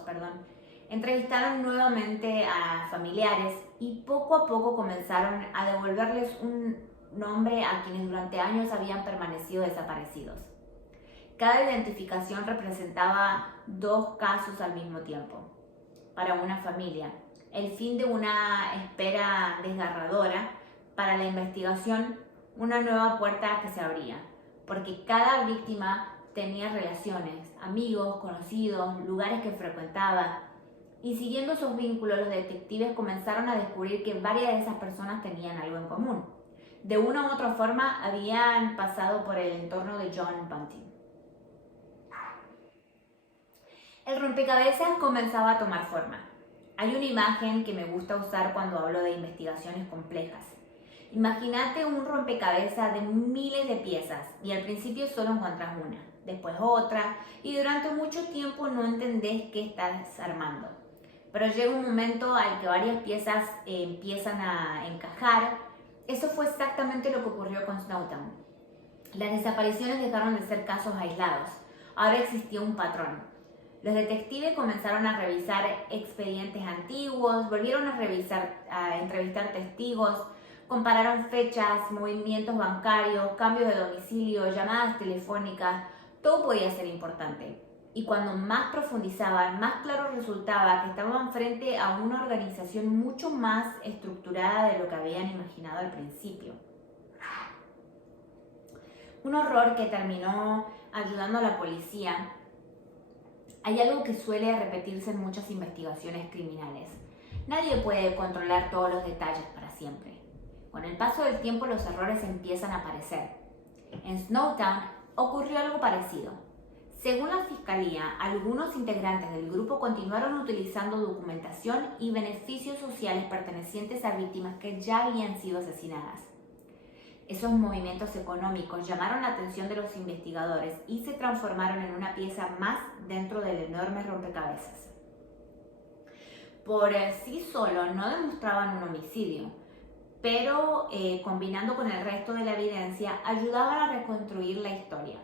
entrevistaron nuevamente a familiares y poco a poco comenzaron a devolverles un nombre a quienes durante años habían permanecido desaparecidos. Cada identificación representaba 2 casos al mismo tiempo. Para una familia, el fin de una espera desgarradora; para la investigación, una nueva puerta que se abría, porque cada víctima tenía relaciones, amigos, conocidos, lugares que frecuentaba, y siguiendo esos vínculos los detectives comenzaron a descubrir que varias de esas personas tenían algo en común. De una u otra forma habían pasado por el entorno de John Bunting. El rompecabezas comenzaba a tomar forma. Hay una imagen que me gusta usar cuando hablo de investigaciones complejas. Imagínate un rompecabezas de miles de piezas y al principio solo encuentras una, después otra y durante mucho tiempo no entendés qué estás armando. Pero llega un momento al que varias piezas empiezan a encajar. Eso fue exactamente lo que ocurrió con Snowtown. Las desapariciones dejaron de ser casos aislados. Ahora existía un patrón. Los detectives comenzaron a revisar expedientes antiguos, volvieron a entrevistar testigos, compararon fechas, movimientos bancarios, cambios de domicilio, llamadas telefónicas. Todo podía ser importante. Y cuando más profundizaban, más claro resultaba que estaban frente a una organización mucho más estructurada de lo que habían imaginado al principio. Un horror que terminó ayudando a la policía. Hay algo que suele repetirse en muchas investigaciones criminales. Nadie puede controlar todos los detalles para siempre. Con el paso del tiempo los errores empiezan a aparecer. En Snowtown ocurrió algo parecido. Según la fiscalía, algunos integrantes del grupo continuaron utilizando documentación y beneficios sociales pertenecientes a víctimas que ya habían sido asesinadas. Esos movimientos económicos llamaron la atención de los investigadores y se transformaron en una pieza más dentro del enorme rompecabezas. Por sí solo no demostraban un homicidio, pero combinando con el resto de la evidencia ayudaban a reconstruir la historia.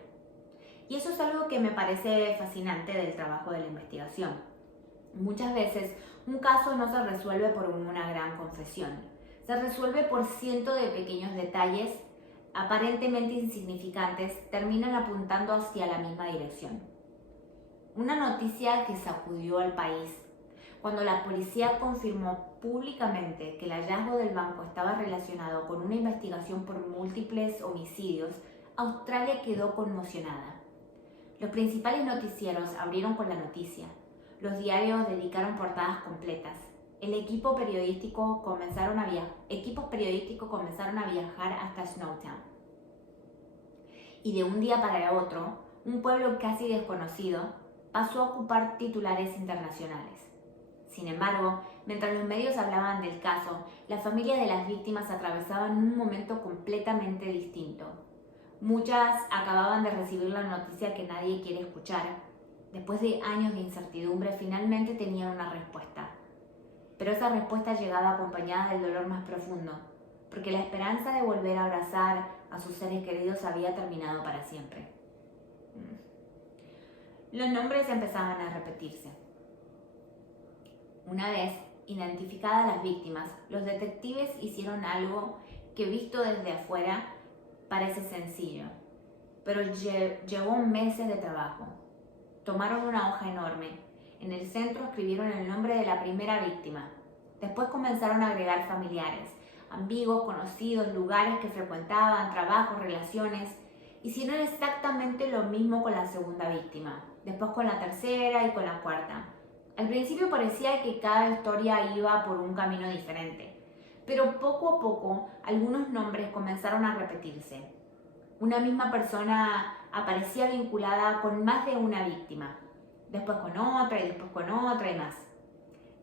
Y eso es algo que me parece fascinante del trabajo de la investigación. Muchas veces un caso no se resuelve por una gran confesión. Se resuelve por cientos de pequeños detalles aparentemente insignificantes, terminan apuntando hacia la misma dirección. Una noticia que sacudió al país. Cuando la policía confirmó públicamente que el hallazgo del banco estaba relacionado con una investigación por múltiples homicidios, Australia quedó conmocionada. Los principales noticieros abrieron con la noticia. Los diarios dedicaron portadas completas. Equipos periodísticos comenzaron a viajar hasta Snowtown. Y de un día para otro, un pueblo casi desconocido pasó a ocupar titulares internacionales. Sin embargo, mientras los medios hablaban del caso, las familias de las víctimas atravesaban un momento completamente distinto. Muchas acababan de recibir la noticia que nadie quiere escuchar. Después de años de incertidumbre, finalmente tenían una respuesta. Pero esa respuesta llegaba acompañada del dolor más profundo, porque la esperanza de volver a abrazar a sus seres queridos había terminado para siempre. Los nombres empezaban a repetirse. Una vez identificadas las víctimas, los detectives hicieron algo que visto desde afuera parece sencillo, pero llevó meses de trabajo. Tomaron una hoja enorme. En el centro escribieron el nombre de la primera víctima. Después comenzaron a agregar familiares, amigos, conocidos, lugares que frecuentaban, trabajos, relaciones. Hicieron exactamente lo mismo con la segunda víctima, después con la tercera y con la cuarta. Al principio parecía que cada historia iba por un camino diferente, pero poco a poco algunos nombres comenzaron a repetirse. Una misma persona aparecía vinculada con más de una víctima, después con otra y después con otra y más.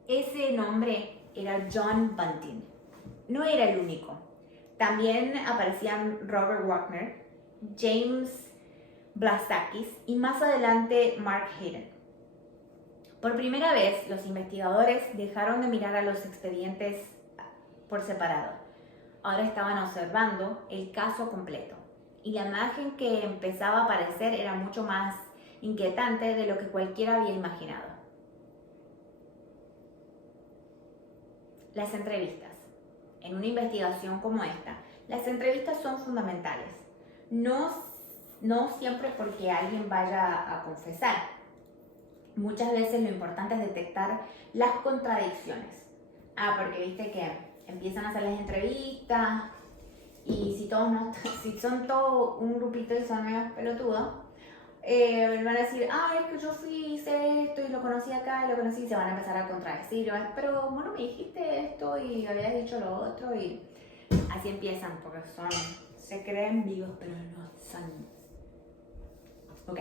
Ese nombre era John Bunting. No era el único. También aparecían Robert Wagner, James Blasakis y más adelante Mark Hayden. Por primera vez, los investigadores dejaron de mirar a los expedientes por separado. Ahora estaban observando el caso completo. Y la imagen que empezaba a aparecer era mucho más inquietante de lo que cualquiera había imaginado. Las entrevistas. En una investigación como esta, las entrevistas son fundamentales. No siempre porque alguien vaya a confesar. Muchas veces lo importante es detectar las contradicciones. Porque viste que empiezan a hacer las entrevistas y si son todo un grupito y son medio pelotudos, van a decir, es que yo fui, hice esto y lo conocí acá y lo conocí, y se van a empezar a contradecir, pero bueno, me dijiste esto y habías dicho lo otro, y así empiezan, porque se creen vivos, pero no son. Ok.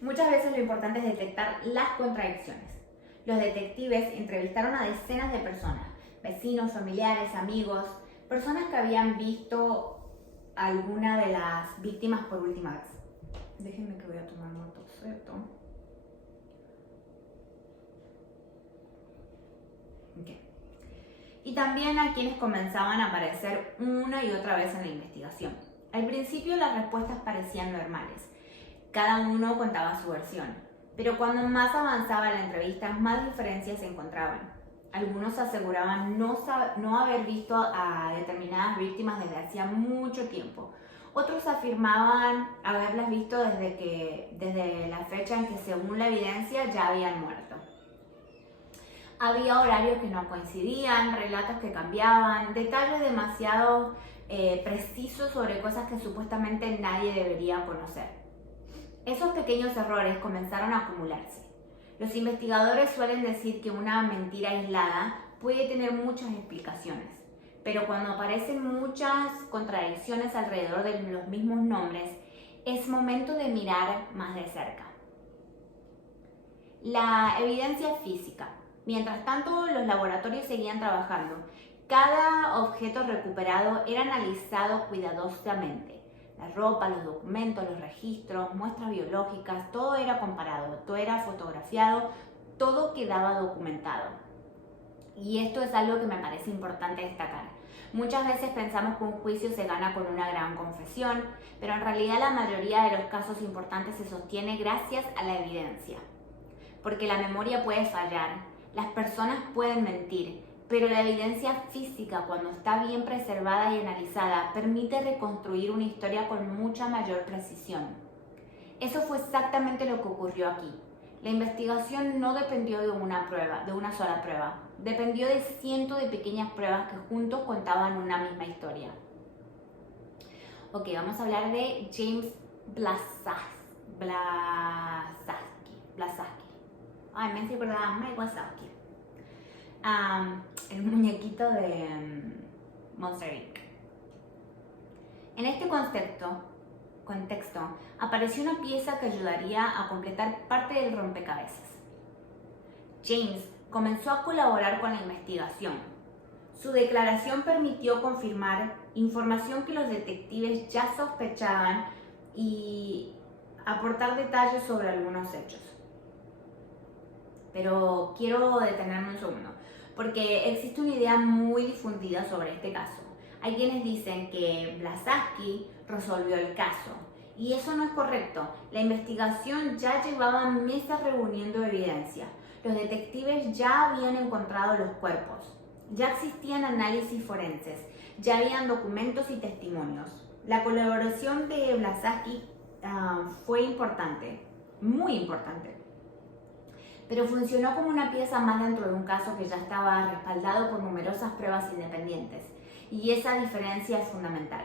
Muchas veces lo importante es detectar las contradicciones. Los detectives entrevistaron a decenas de personas, vecinos, familiares, amigos, personas que habían visto a alguna de las víctimas por última vez. Déjenme que voy a tomar nota, ¿cierto? Okay. Y también a quienes comenzaban a aparecer una y otra vez en la investigación. Al principio las respuestas parecían normales. Cada uno contaba su versión, pero cuando más avanzaba la entrevista, más diferencias se encontraban. Algunos aseguraban no haber visto a determinadas víctimas desde hacía mucho tiempo. Otros afirmaban haberlas visto desde la fecha en que, según la evidencia, ya habían muerto. Había horarios que no coincidían, relatos que cambiaban, detalles demasiado precisos sobre cosas que supuestamente nadie debería conocer. Esos pequeños errores comenzaron a acumularse. Los investigadores suelen decir que una mentira aislada puede tener muchas explicaciones, pero cuando aparecen muchas contradicciones alrededor de los mismos nombres, es momento de mirar más de cerca. La evidencia física. Mientras tanto, los laboratorios seguían trabajando. Cada objeto recuperado era analizado cuidadosamente. La ropa, los documentos, los registros, muestras biológicas, todo era comparado, todo era fotografiado, todo quedaba documentado. Y esto es algo que me parece importante destacar. Muchas veces pensamos que un juicio se gana con una gran confesión, pero en realidad la mayoría de los casos importantes se sostiene gracias a la evidencia. Porque la memoria puede fallar, las personas pueden mentir, pero la evidencia física, cuando está bien preservada y analizada, permite reconstruir una historia con mucha mayor precisión. Eso fue exactamente lo que ocurrió aquí. La investigación no dependió de una sola prueba. Dependió de cientos de pequeñas pruebas que juntos contaban una misma historia. Ok, vamos a hablar de James Blasowski. Me estoy acordando, Mike Wazowski. El muñequito de Monster Inc. En este contexto, apareció una pieza que ayudaría a completar parte del rompecabezas. James comenzó a colaborar con la investigación. Su declaración permitió confirmar información que los detectives ya sospechaban y aportar detalles sobre algunos hechos. Pero quiero detenerme un segundo, porque existe una idea muy difundida sobre este caso. Hay quienes dicen que Blasowski resolvió el caso, y eso no es correcto. La investigación ya llevaba meses reuniendo evidencia. Los detectives ya habían encontrado los cuerpos, ya existían análisis forenses, ya habían documentos y testimonios. La colaboración de Blasowski fue importante, muy importante, pero funcionó como una pieza más dentro de un caso que ya estaba respaldado por numerosas pruebas independientes. Y esa diferencia es fundamental,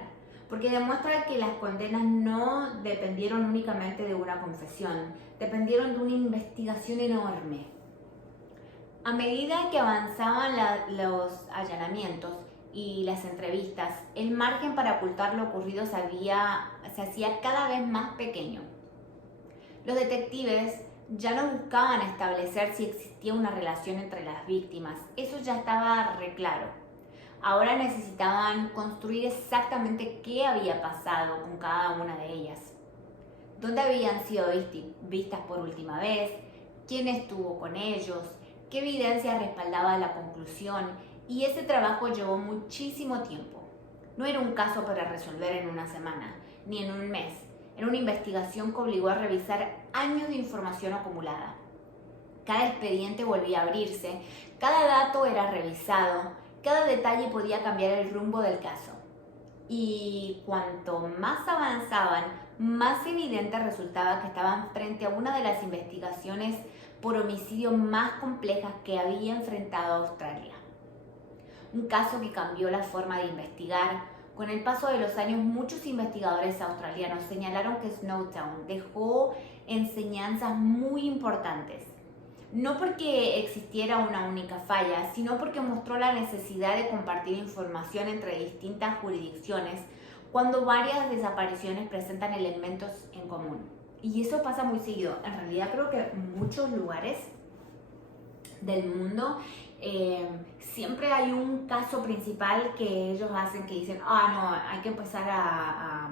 porque demuestra que las condenas no dependieron únicamente de una confesión, dependieron de una investigación enorme. A medida que avanzaban los allanamientos y las entrevistas, el margen para ocultar lo ocurrido se hacía cada vez más pequeño. Los detectives ya no buscaban establecer si existía una relación entre las víctimas, eso ya estaba re claro. Ahora necesitaban construir exactamente qué había pasado con cada una de ellas. ¿Dónde habían sido vistas por última vez? quién estuvo con ellos, qué evidencia respaldaba la conclusión, y ese trabajo llevó muchísimo tiempo. No era un caso para resolver en una semana, ni en un mes. Era una investigación que obligó a revisar años de información acumulada. Cada expediente volvía a abrirse, cada dato era revisado, cada detalle podía cambiar el rumbo del caso. Y cuanto más avanzaban, más evidente resultaba que estaban frente a una de las investigaciones por homicidio más complejas que había enfrentado Australia. Un caso que cambió la forma de investigar. Con el paso de los años, muchos investigadores australianos señalaron que Snowtown dejó enseñanzas muy importantes. No porque existiera una única falla, sino porque mostró la necesidad de compartir información entre distintas jurisdicciones cuando varias desapariciones presentan elementos en común. Y eso pasa muy seguido. En realidad creo que en muchos lugares del mundo siempre hay un caso principal que ellos hacen que dicen, no, hay que empezar a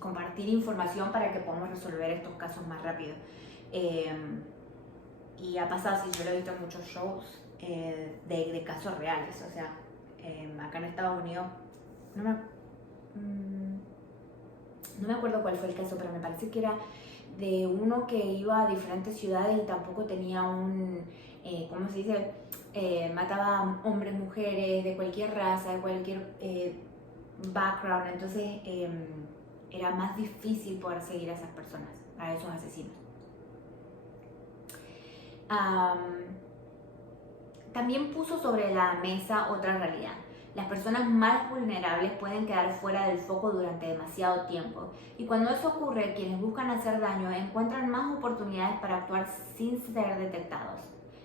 compartir información para que podamos resolver estos casos más rápido. Y ha pasado así, yo lo he visto en muchos shows de casos reales, o sea, acá en Estados Unidos, no me acuerdo cuál fue el caso, pero me parece que era de uno que iba a diferentes ciudades y tampoco tenía ¿cómo se dice? Mataba hombres, mujeres, de cualquier raza, de cualquier background, entonces era más difícil poder seguir a esas personas, a esos asesinos. También puso sobre la mesa otra realidad. Las personas más vulnerables pueden quedar fuera del foco durante demasiado tiempo, y cuando eso ocurre, quienes buscan hacer daño encuentran más oportunidades para actuar sin ser detectados.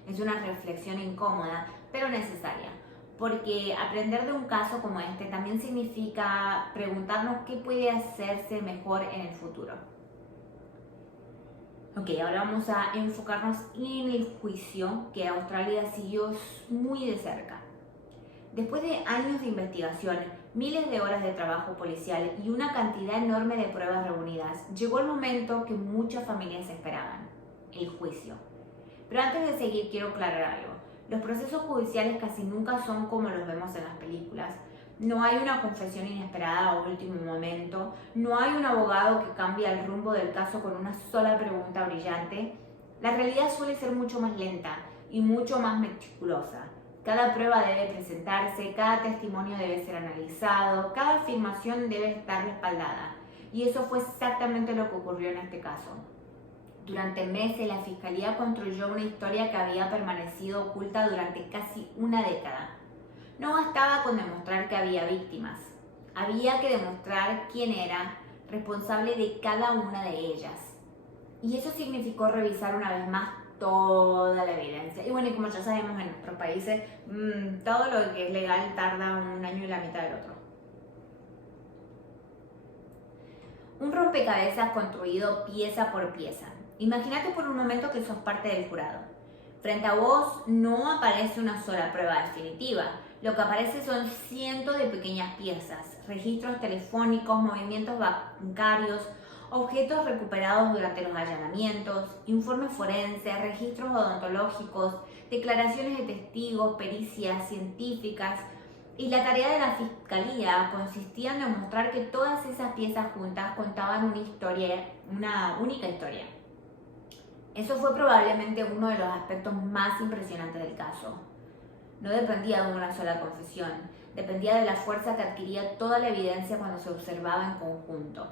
Es una reflexión incómoda, pero necesaria, porque aprender de un caso como este también significa preguntarnos qué puede hacerse mejor en el futuro. Ok, ahora vamos a enfocarnos en el juicio que Australia siguió muy de cerca. Después de años de investigación, miles de horas de trabajo policial y una cantidad enorme de pruebas reunidas, llegó el momento que muchas familias esperaban, el juicio. Pero antes de seguir quiero aclarar algo. Los procesos judiciales casi nunca son como los vemos en las películas. No hay una confesión inesperada a último momento, no hay un abogado que cambie el rumbo del caso con una sola pregunta brillante. La realidad suele ser mucho más lenta y mucho más meticulosa. Cada prueba debe presentarse, cada testimonio debe ser analizado, cada afirmación debe estar respaldada. Y eso fue exactamente lo que ocurrió en este caso. Durante meses la Fiscalía construyó una historia que había permanecido oculta durante casi una década. No bastaba con demostrar que había víctimas. Había que demostrar quién era responsable de cada una de ellas. Y eso significó revisar una vez más toda la evidencia. Y bueno, y como ya sabemos en nuestros países, todo lo que es legal tarda un año y la mitad del otro. Un rompecabezas construido pieza por pieza. Imagínate por un momento que sos parte del jurado. Frente a vos no aparece una sola prueba definitiva. Lo que aparece son cientos de pequeñas piezas, registros telefónicos, movimientos bancarios, objetos recuperados durante los allanamientos, informes forenses, registros odontológicos, declaraciones de testigos, pericias científicas. Y la tarea de la Fiscalía consistía en demostrar que todas esas piezas juntas contaban una única historia. Eso fue probablemente uno de los aspectos más impresionantes del caso. No dependía de una sola confesión, dependía de la fuerza que adquiría toda la evidencia cuando se observaba en conjunto.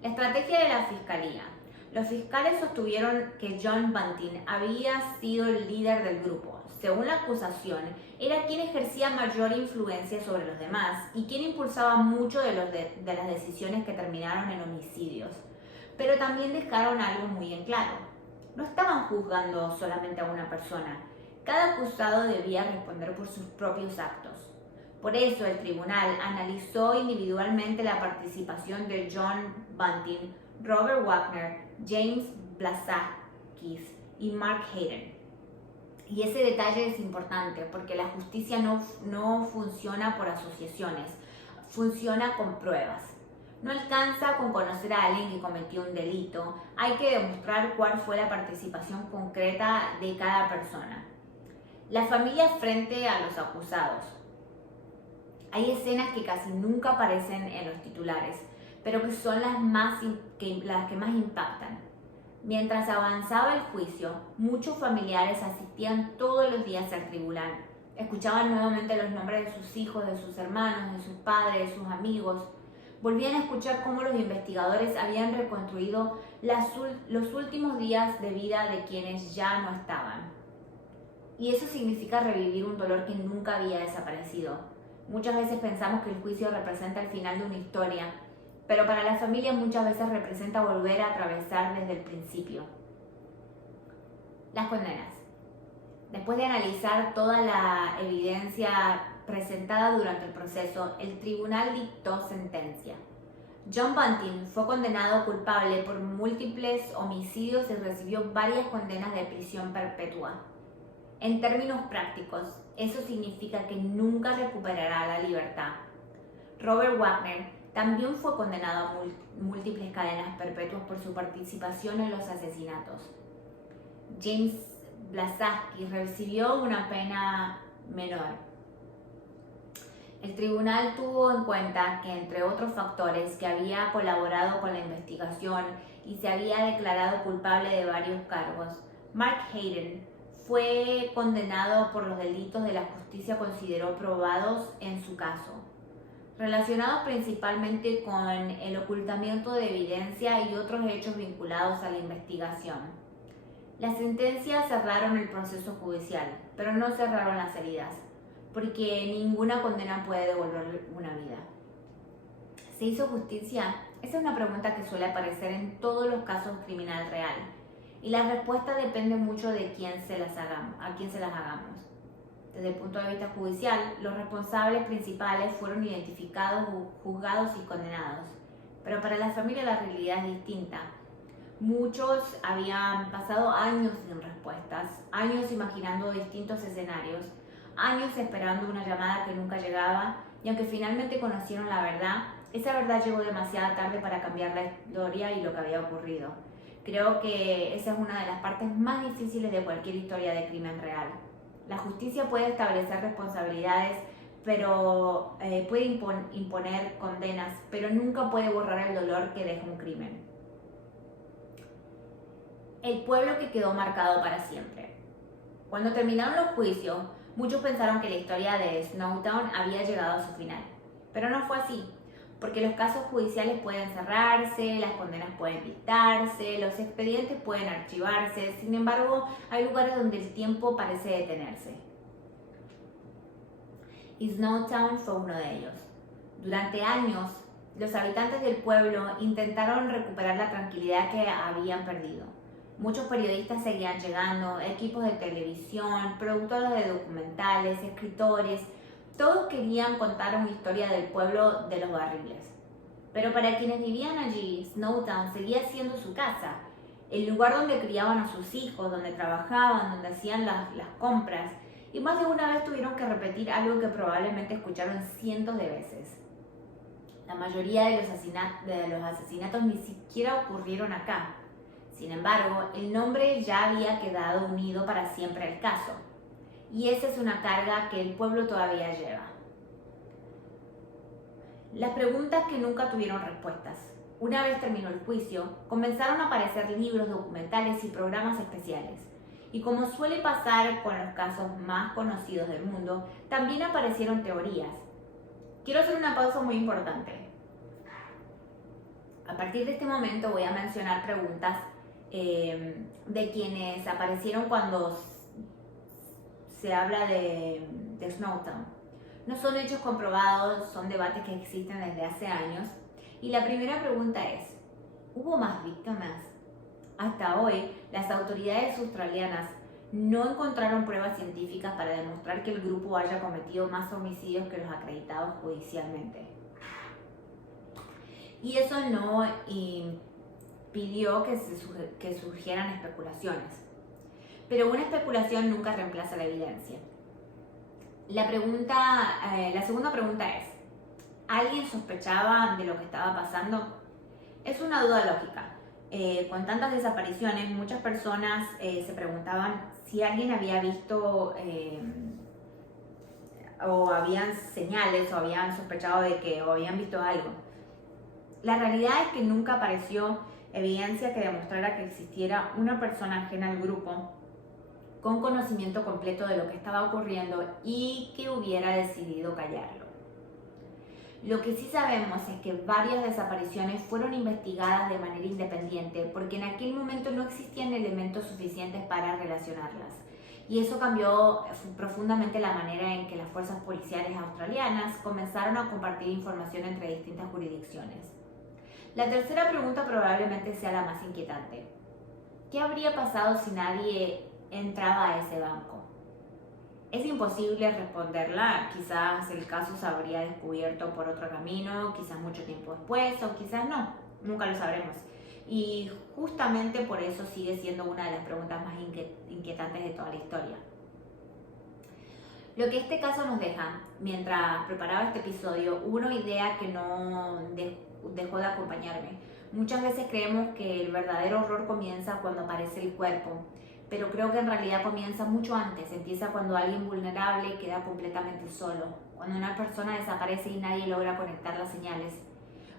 La estrategia de la Fiscalía. Los fiscales sostuvieron que John Bunting había sido el líder del grupo. Según la acusación, era quien ejercía mayor influencia sobre los demás y quien impulsaba mucho de las decisiones que terminaron en homicidios. Pero también dejaron algo muy en claro. No estaban juzgando solamente a una persona. Cada acusado debía responder por sus propios actos. Por eso el tribunal analizó individualmente la participación de John Bunting, Robert Wagner, James Blazakis y Mark Hayden. Y ese detalle es importante porque la justicia no funciona por asociaciones, funciona con pruebas. No alcanza con conocer a alguien que cometió un delito, hay que demostrar cuál fue la participación concreta de cada persona. La familia frente a los acusados. Hay escenas que casi nunca aparecen en los titulares, pero que son las que más impactan. Mientras avanzaba el juicio, muchos familiares asistían todos los días al tribunal. Escuchaban nuevamente los nombres de sus hijos, de sus hermanos, de sus padres, de sus amigos. Volvían a escuchar cómo los investigadores habían reconstruido los últimos días de vida de quienes ya no estaban. Y eso significa revivir un dolor que nunca había desaparecido. Muchas veces pensamos que el juicio representa el final de una historia, pero para la familia muchas veces representa volver a atravesar desde el principio. Las condenas. Después de analizar toda la evidencia presentada durante el proceso, el tribunal dictó sentencia. John Bunting fue condenado culpable por múltiples homicidios y recibió varias condenas de prisión perpetua. En términos prácticos, eso significa que nunca recuperará la libertad. Robert Wagner también fue condenado a múltiples cadenas perpetuas por su participación en los asesinatos. James Blasowski recibió una pena menor. El tribunal tuvo en cuenta que, entre otros factores, que había colaborado con la investigación y se había declarado culpable de varios cargos. Mark Hayden fue condenado por los delitos de la justicia consideró probados en su caso, relacionados principalmente con el ocultamiento de evidencia y otros hechos vinculados a la investigación. Las sentencias cerraron el proceso judicial, pero no cerraron las heridas, porque ninguna condena puede devolver una vida. ¿Se hizo justicia? Esa es una pregunta que suele aparecer en todos los casos criminal real, y la respuesta depende mucho de a quién se las hagamos. Desde el punto de vista judicial, los responsables principales fueron identificados, juzgados y condenados, pero para la familia la realidad es distinta. Muchos habían pasado años sin respuestas, años imaginando distintos escenarios, años esperando una llamada que nunca llegaba, y aunque finalmente conocieron la verdad, esa verdad llegó demasiado tarde para cambiar la historia y lo que había ocurrido. Creo que esa es una de las partes más difíciles de cualquier historia de crimen real. La justicia puede establecer responsabilidades, pero puede imponer condenas, pero nunca puede borrar el dolor que deja un crimen. El pueblo que quedó marcado para siempre. Cuando terminaron los juicios, muchos pensaron que la historia de Snowtown había llegado a su final, pero no fue así, porque los casos judiciales pueden cerrarse, las condenas pueden dictarse, los expedientes pueden archivarse. Sin embargo, hay lugares donde el tiempo parece detenerse. Y Snowtown fue uno de ellos. Durante años, los habitantes del pueblo intentaron recuperar la tranquilidad que habían perdido. Muchos periodistas seguían llegando, equipos de televisión, productores de documentales, escritores. Todos querían contar una historia del pueblo de los barriles. Pero para quienes vivían allí, Snowtown seguía siendo su casa, el lugar donde criaban a sus hijos, donde trabajaban, donde hacían las compras. Y más de una vez tuvieron que repetir algo que probablemente escucharon cientos de veces. La mayoría de los asesinatos ni siquiera ocurrieron acá. Sin embargo, el nombre ya había quedado unido para siempre al caso. Y esa es una carga que el pueblo todavía lleva. Las preguntas que nunca tuvieron respuestas. Una vez terminó el juicio, comenzaron a aparecer libros, documentales y programas especiales. Y como suele pasar con los casos más conocidos del mundo, también aparecieron teorías. Quiero hacer una pausa muy importante. A partir de este momento voy a mencionar preguntas de quienes aparecieron cuando se habla de Snowtown. No son hechos comprobados, son debates que existen desde hace años. Y la primera pregunta es, ¿hubo más víctimas? Hasta hoy, las autoridades australianas no encontraron pruebas científicas para demostrar que el grupo haya cometido más homicidios que los acreditados judicialmente. Y eso no impidió que surgieran especulaciones. Pero una especulación nunca reemplaza la evidencia. La segunda pregunta es, ¿Alguien sospechaba de lo que estaba pasando? Es una duda lógica. Con tantas desapariciones, muchas personas se preguntaban si alguien había visto o habían señales o habían sospechado de que o habían visto algo. La realidad es que nunca apareció evidencia que demostrara que existiera una persona ajena al grupo con conocimiento completo de lo que estaba ocurriendo y que hubiera decidido callarlo. Lo que sí sabemos es que varias desapariciones fueron investigadas de manera independiente porque en aquel momento no existían elementos suficientes para relacionarlas. Y eso cambió profundamente la manera en que las fuerzas policiales australianas comenzaron a compartir información entre distintas jurisdicciones. La tercera pregunta probablemente sea la más inquietante. ¿Qué habría pasado si nadie entraba a ese banco? Es imposible responderla, quizás el caso se habría descubierto por otro camino, quizás mucho tiempo después o quizás no, nunca lo sabremos. Y justamente por eso sigue siendo una de las preguntas más inquietantes de toda la historia. Lo que este caso nos deja, mientras preparaba este episodio, hubo una idea que no dejó de acompañarme. Muchas veces creemos que el verdadero horror comienza cuando aparece el cuerpo, pero creo que en realidad comienza mucho antes. Empieza cuando alguien vulnerable queda completamente solo, cuando una persona desaparece y nadie logra conectar las señales,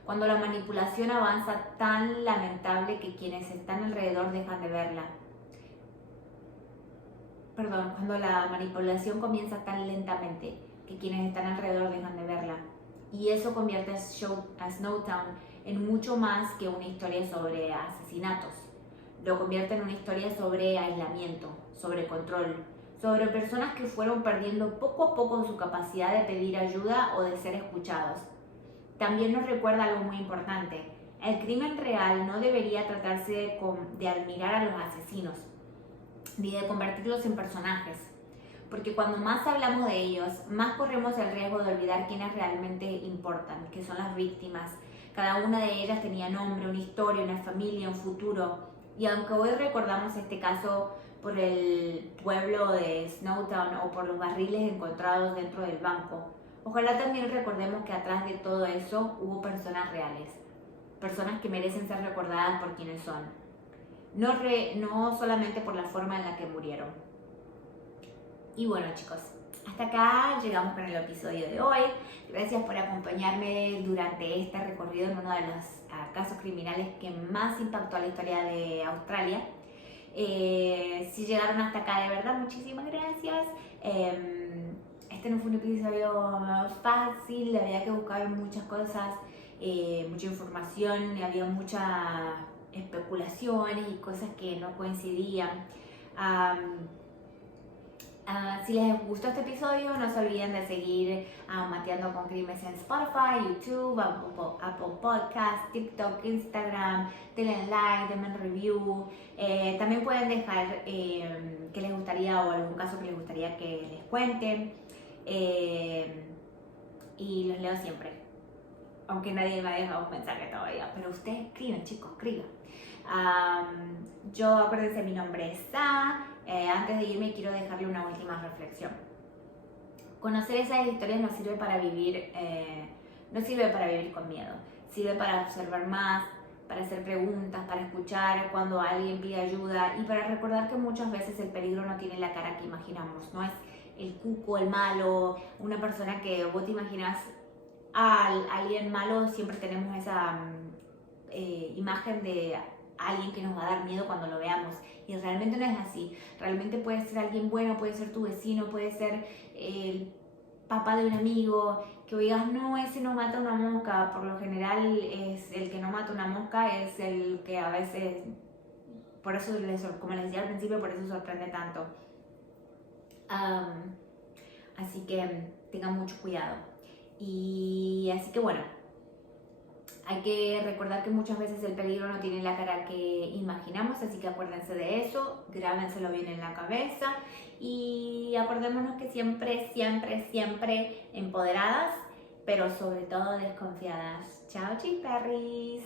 cuando la manipulación avanza tan lamentable que quienes están alrededor dejan de verla. Cuando la manipulación comienza tan lentamente que quienes están alrededor dejan de verla. Y eso convierte a Snowtown en mucho más que una historia sobre asesinatos. Lo convierte en una historia sobre aislamiento, sobre control, sobre personas que fueron perdiendo poco a poco su capacidad de pedir ayuda o de ser escuchados. También nos recuerda algo muy importante. El crimen real no debería tratarse de admirar a los asesinos, ni de convertirlos en personajes, porque cuando más hablamos de ellos, más corremos el riesgo de olvidar quiénes realmente importan, que son las víctimas. Cada una de ellas tenía nombre, una historia, una familia, un futuro. Y aunque hoy recordamos este caso por el pueblo de Snowtown o por los barriles encontrados dentro del banco, ojalá también recordemos que atrás de todo eso hubo personas reales, personas que merecen ser recordadas por quienes son. No solamente por la forma en la que murieron. Y bueno, chicos, hasta acá llegamos con el episodio de hoy. Gracias por acompañarme durante este recorrido en uno de los casos criminales que más impactó a la historia de Australia. Si llegaron hasta acá, de verdad, muchísimas gracias. Este no fue un episodio fácil, había que buscar muchas cosas, mucha información, había muchas especulaciones y cosas que no coincidían. Si les gustó este episodio, no se olviden de seguir Mateando con Crímenes en Spotify, YouTube, Apple Podcasts, TikTok, Instagram. Denle like, denme review. También pueden dejar qué les gustaría o algún caso que les gustaría que les cuente. Y los leo siempre, aunque nadie me ha dejado un mensaje todavía, pero ustedes escriben, chicos, escriban. Yo, acuérdense, mi nombre es Sa. Antes de irme quiero dejarle una última reflexión. Conocer esas historias no sirve para vivir con miedo. Sirve para observar más, para hacer preguntas, para escuchar cuando alguien pide ayuda y para recordar que muchas veces el peligro no tiene la cara que imaginamos. No es el cuco, el malo, una persona que vos te imaginas a alguien malo. Siempre tenemos esa imagen de alguien que nos va a dar miedo cuando lo veamos, y realmente no es así. Realmente puede ser alguien bueno, puede ser tu vecino, puede ser el papá de un amigo, que digas, no, ese no mata una mosca. Por lo general es el que no mata una mosca, es el que a veces, por eso, como les decía al principio, por eso sorprende tanto. Así que tengan mucho cuidado. Y así que bueno, hay que recordar que muchas veces el peligro no tiene la cara que imaginamos, así que acuérdense de eso, grábenselo bien en la cabeza y acordémonos que siempre, siempre, siempre empoderadas, pero sobre todo desconfiadas. Chao, chisperris.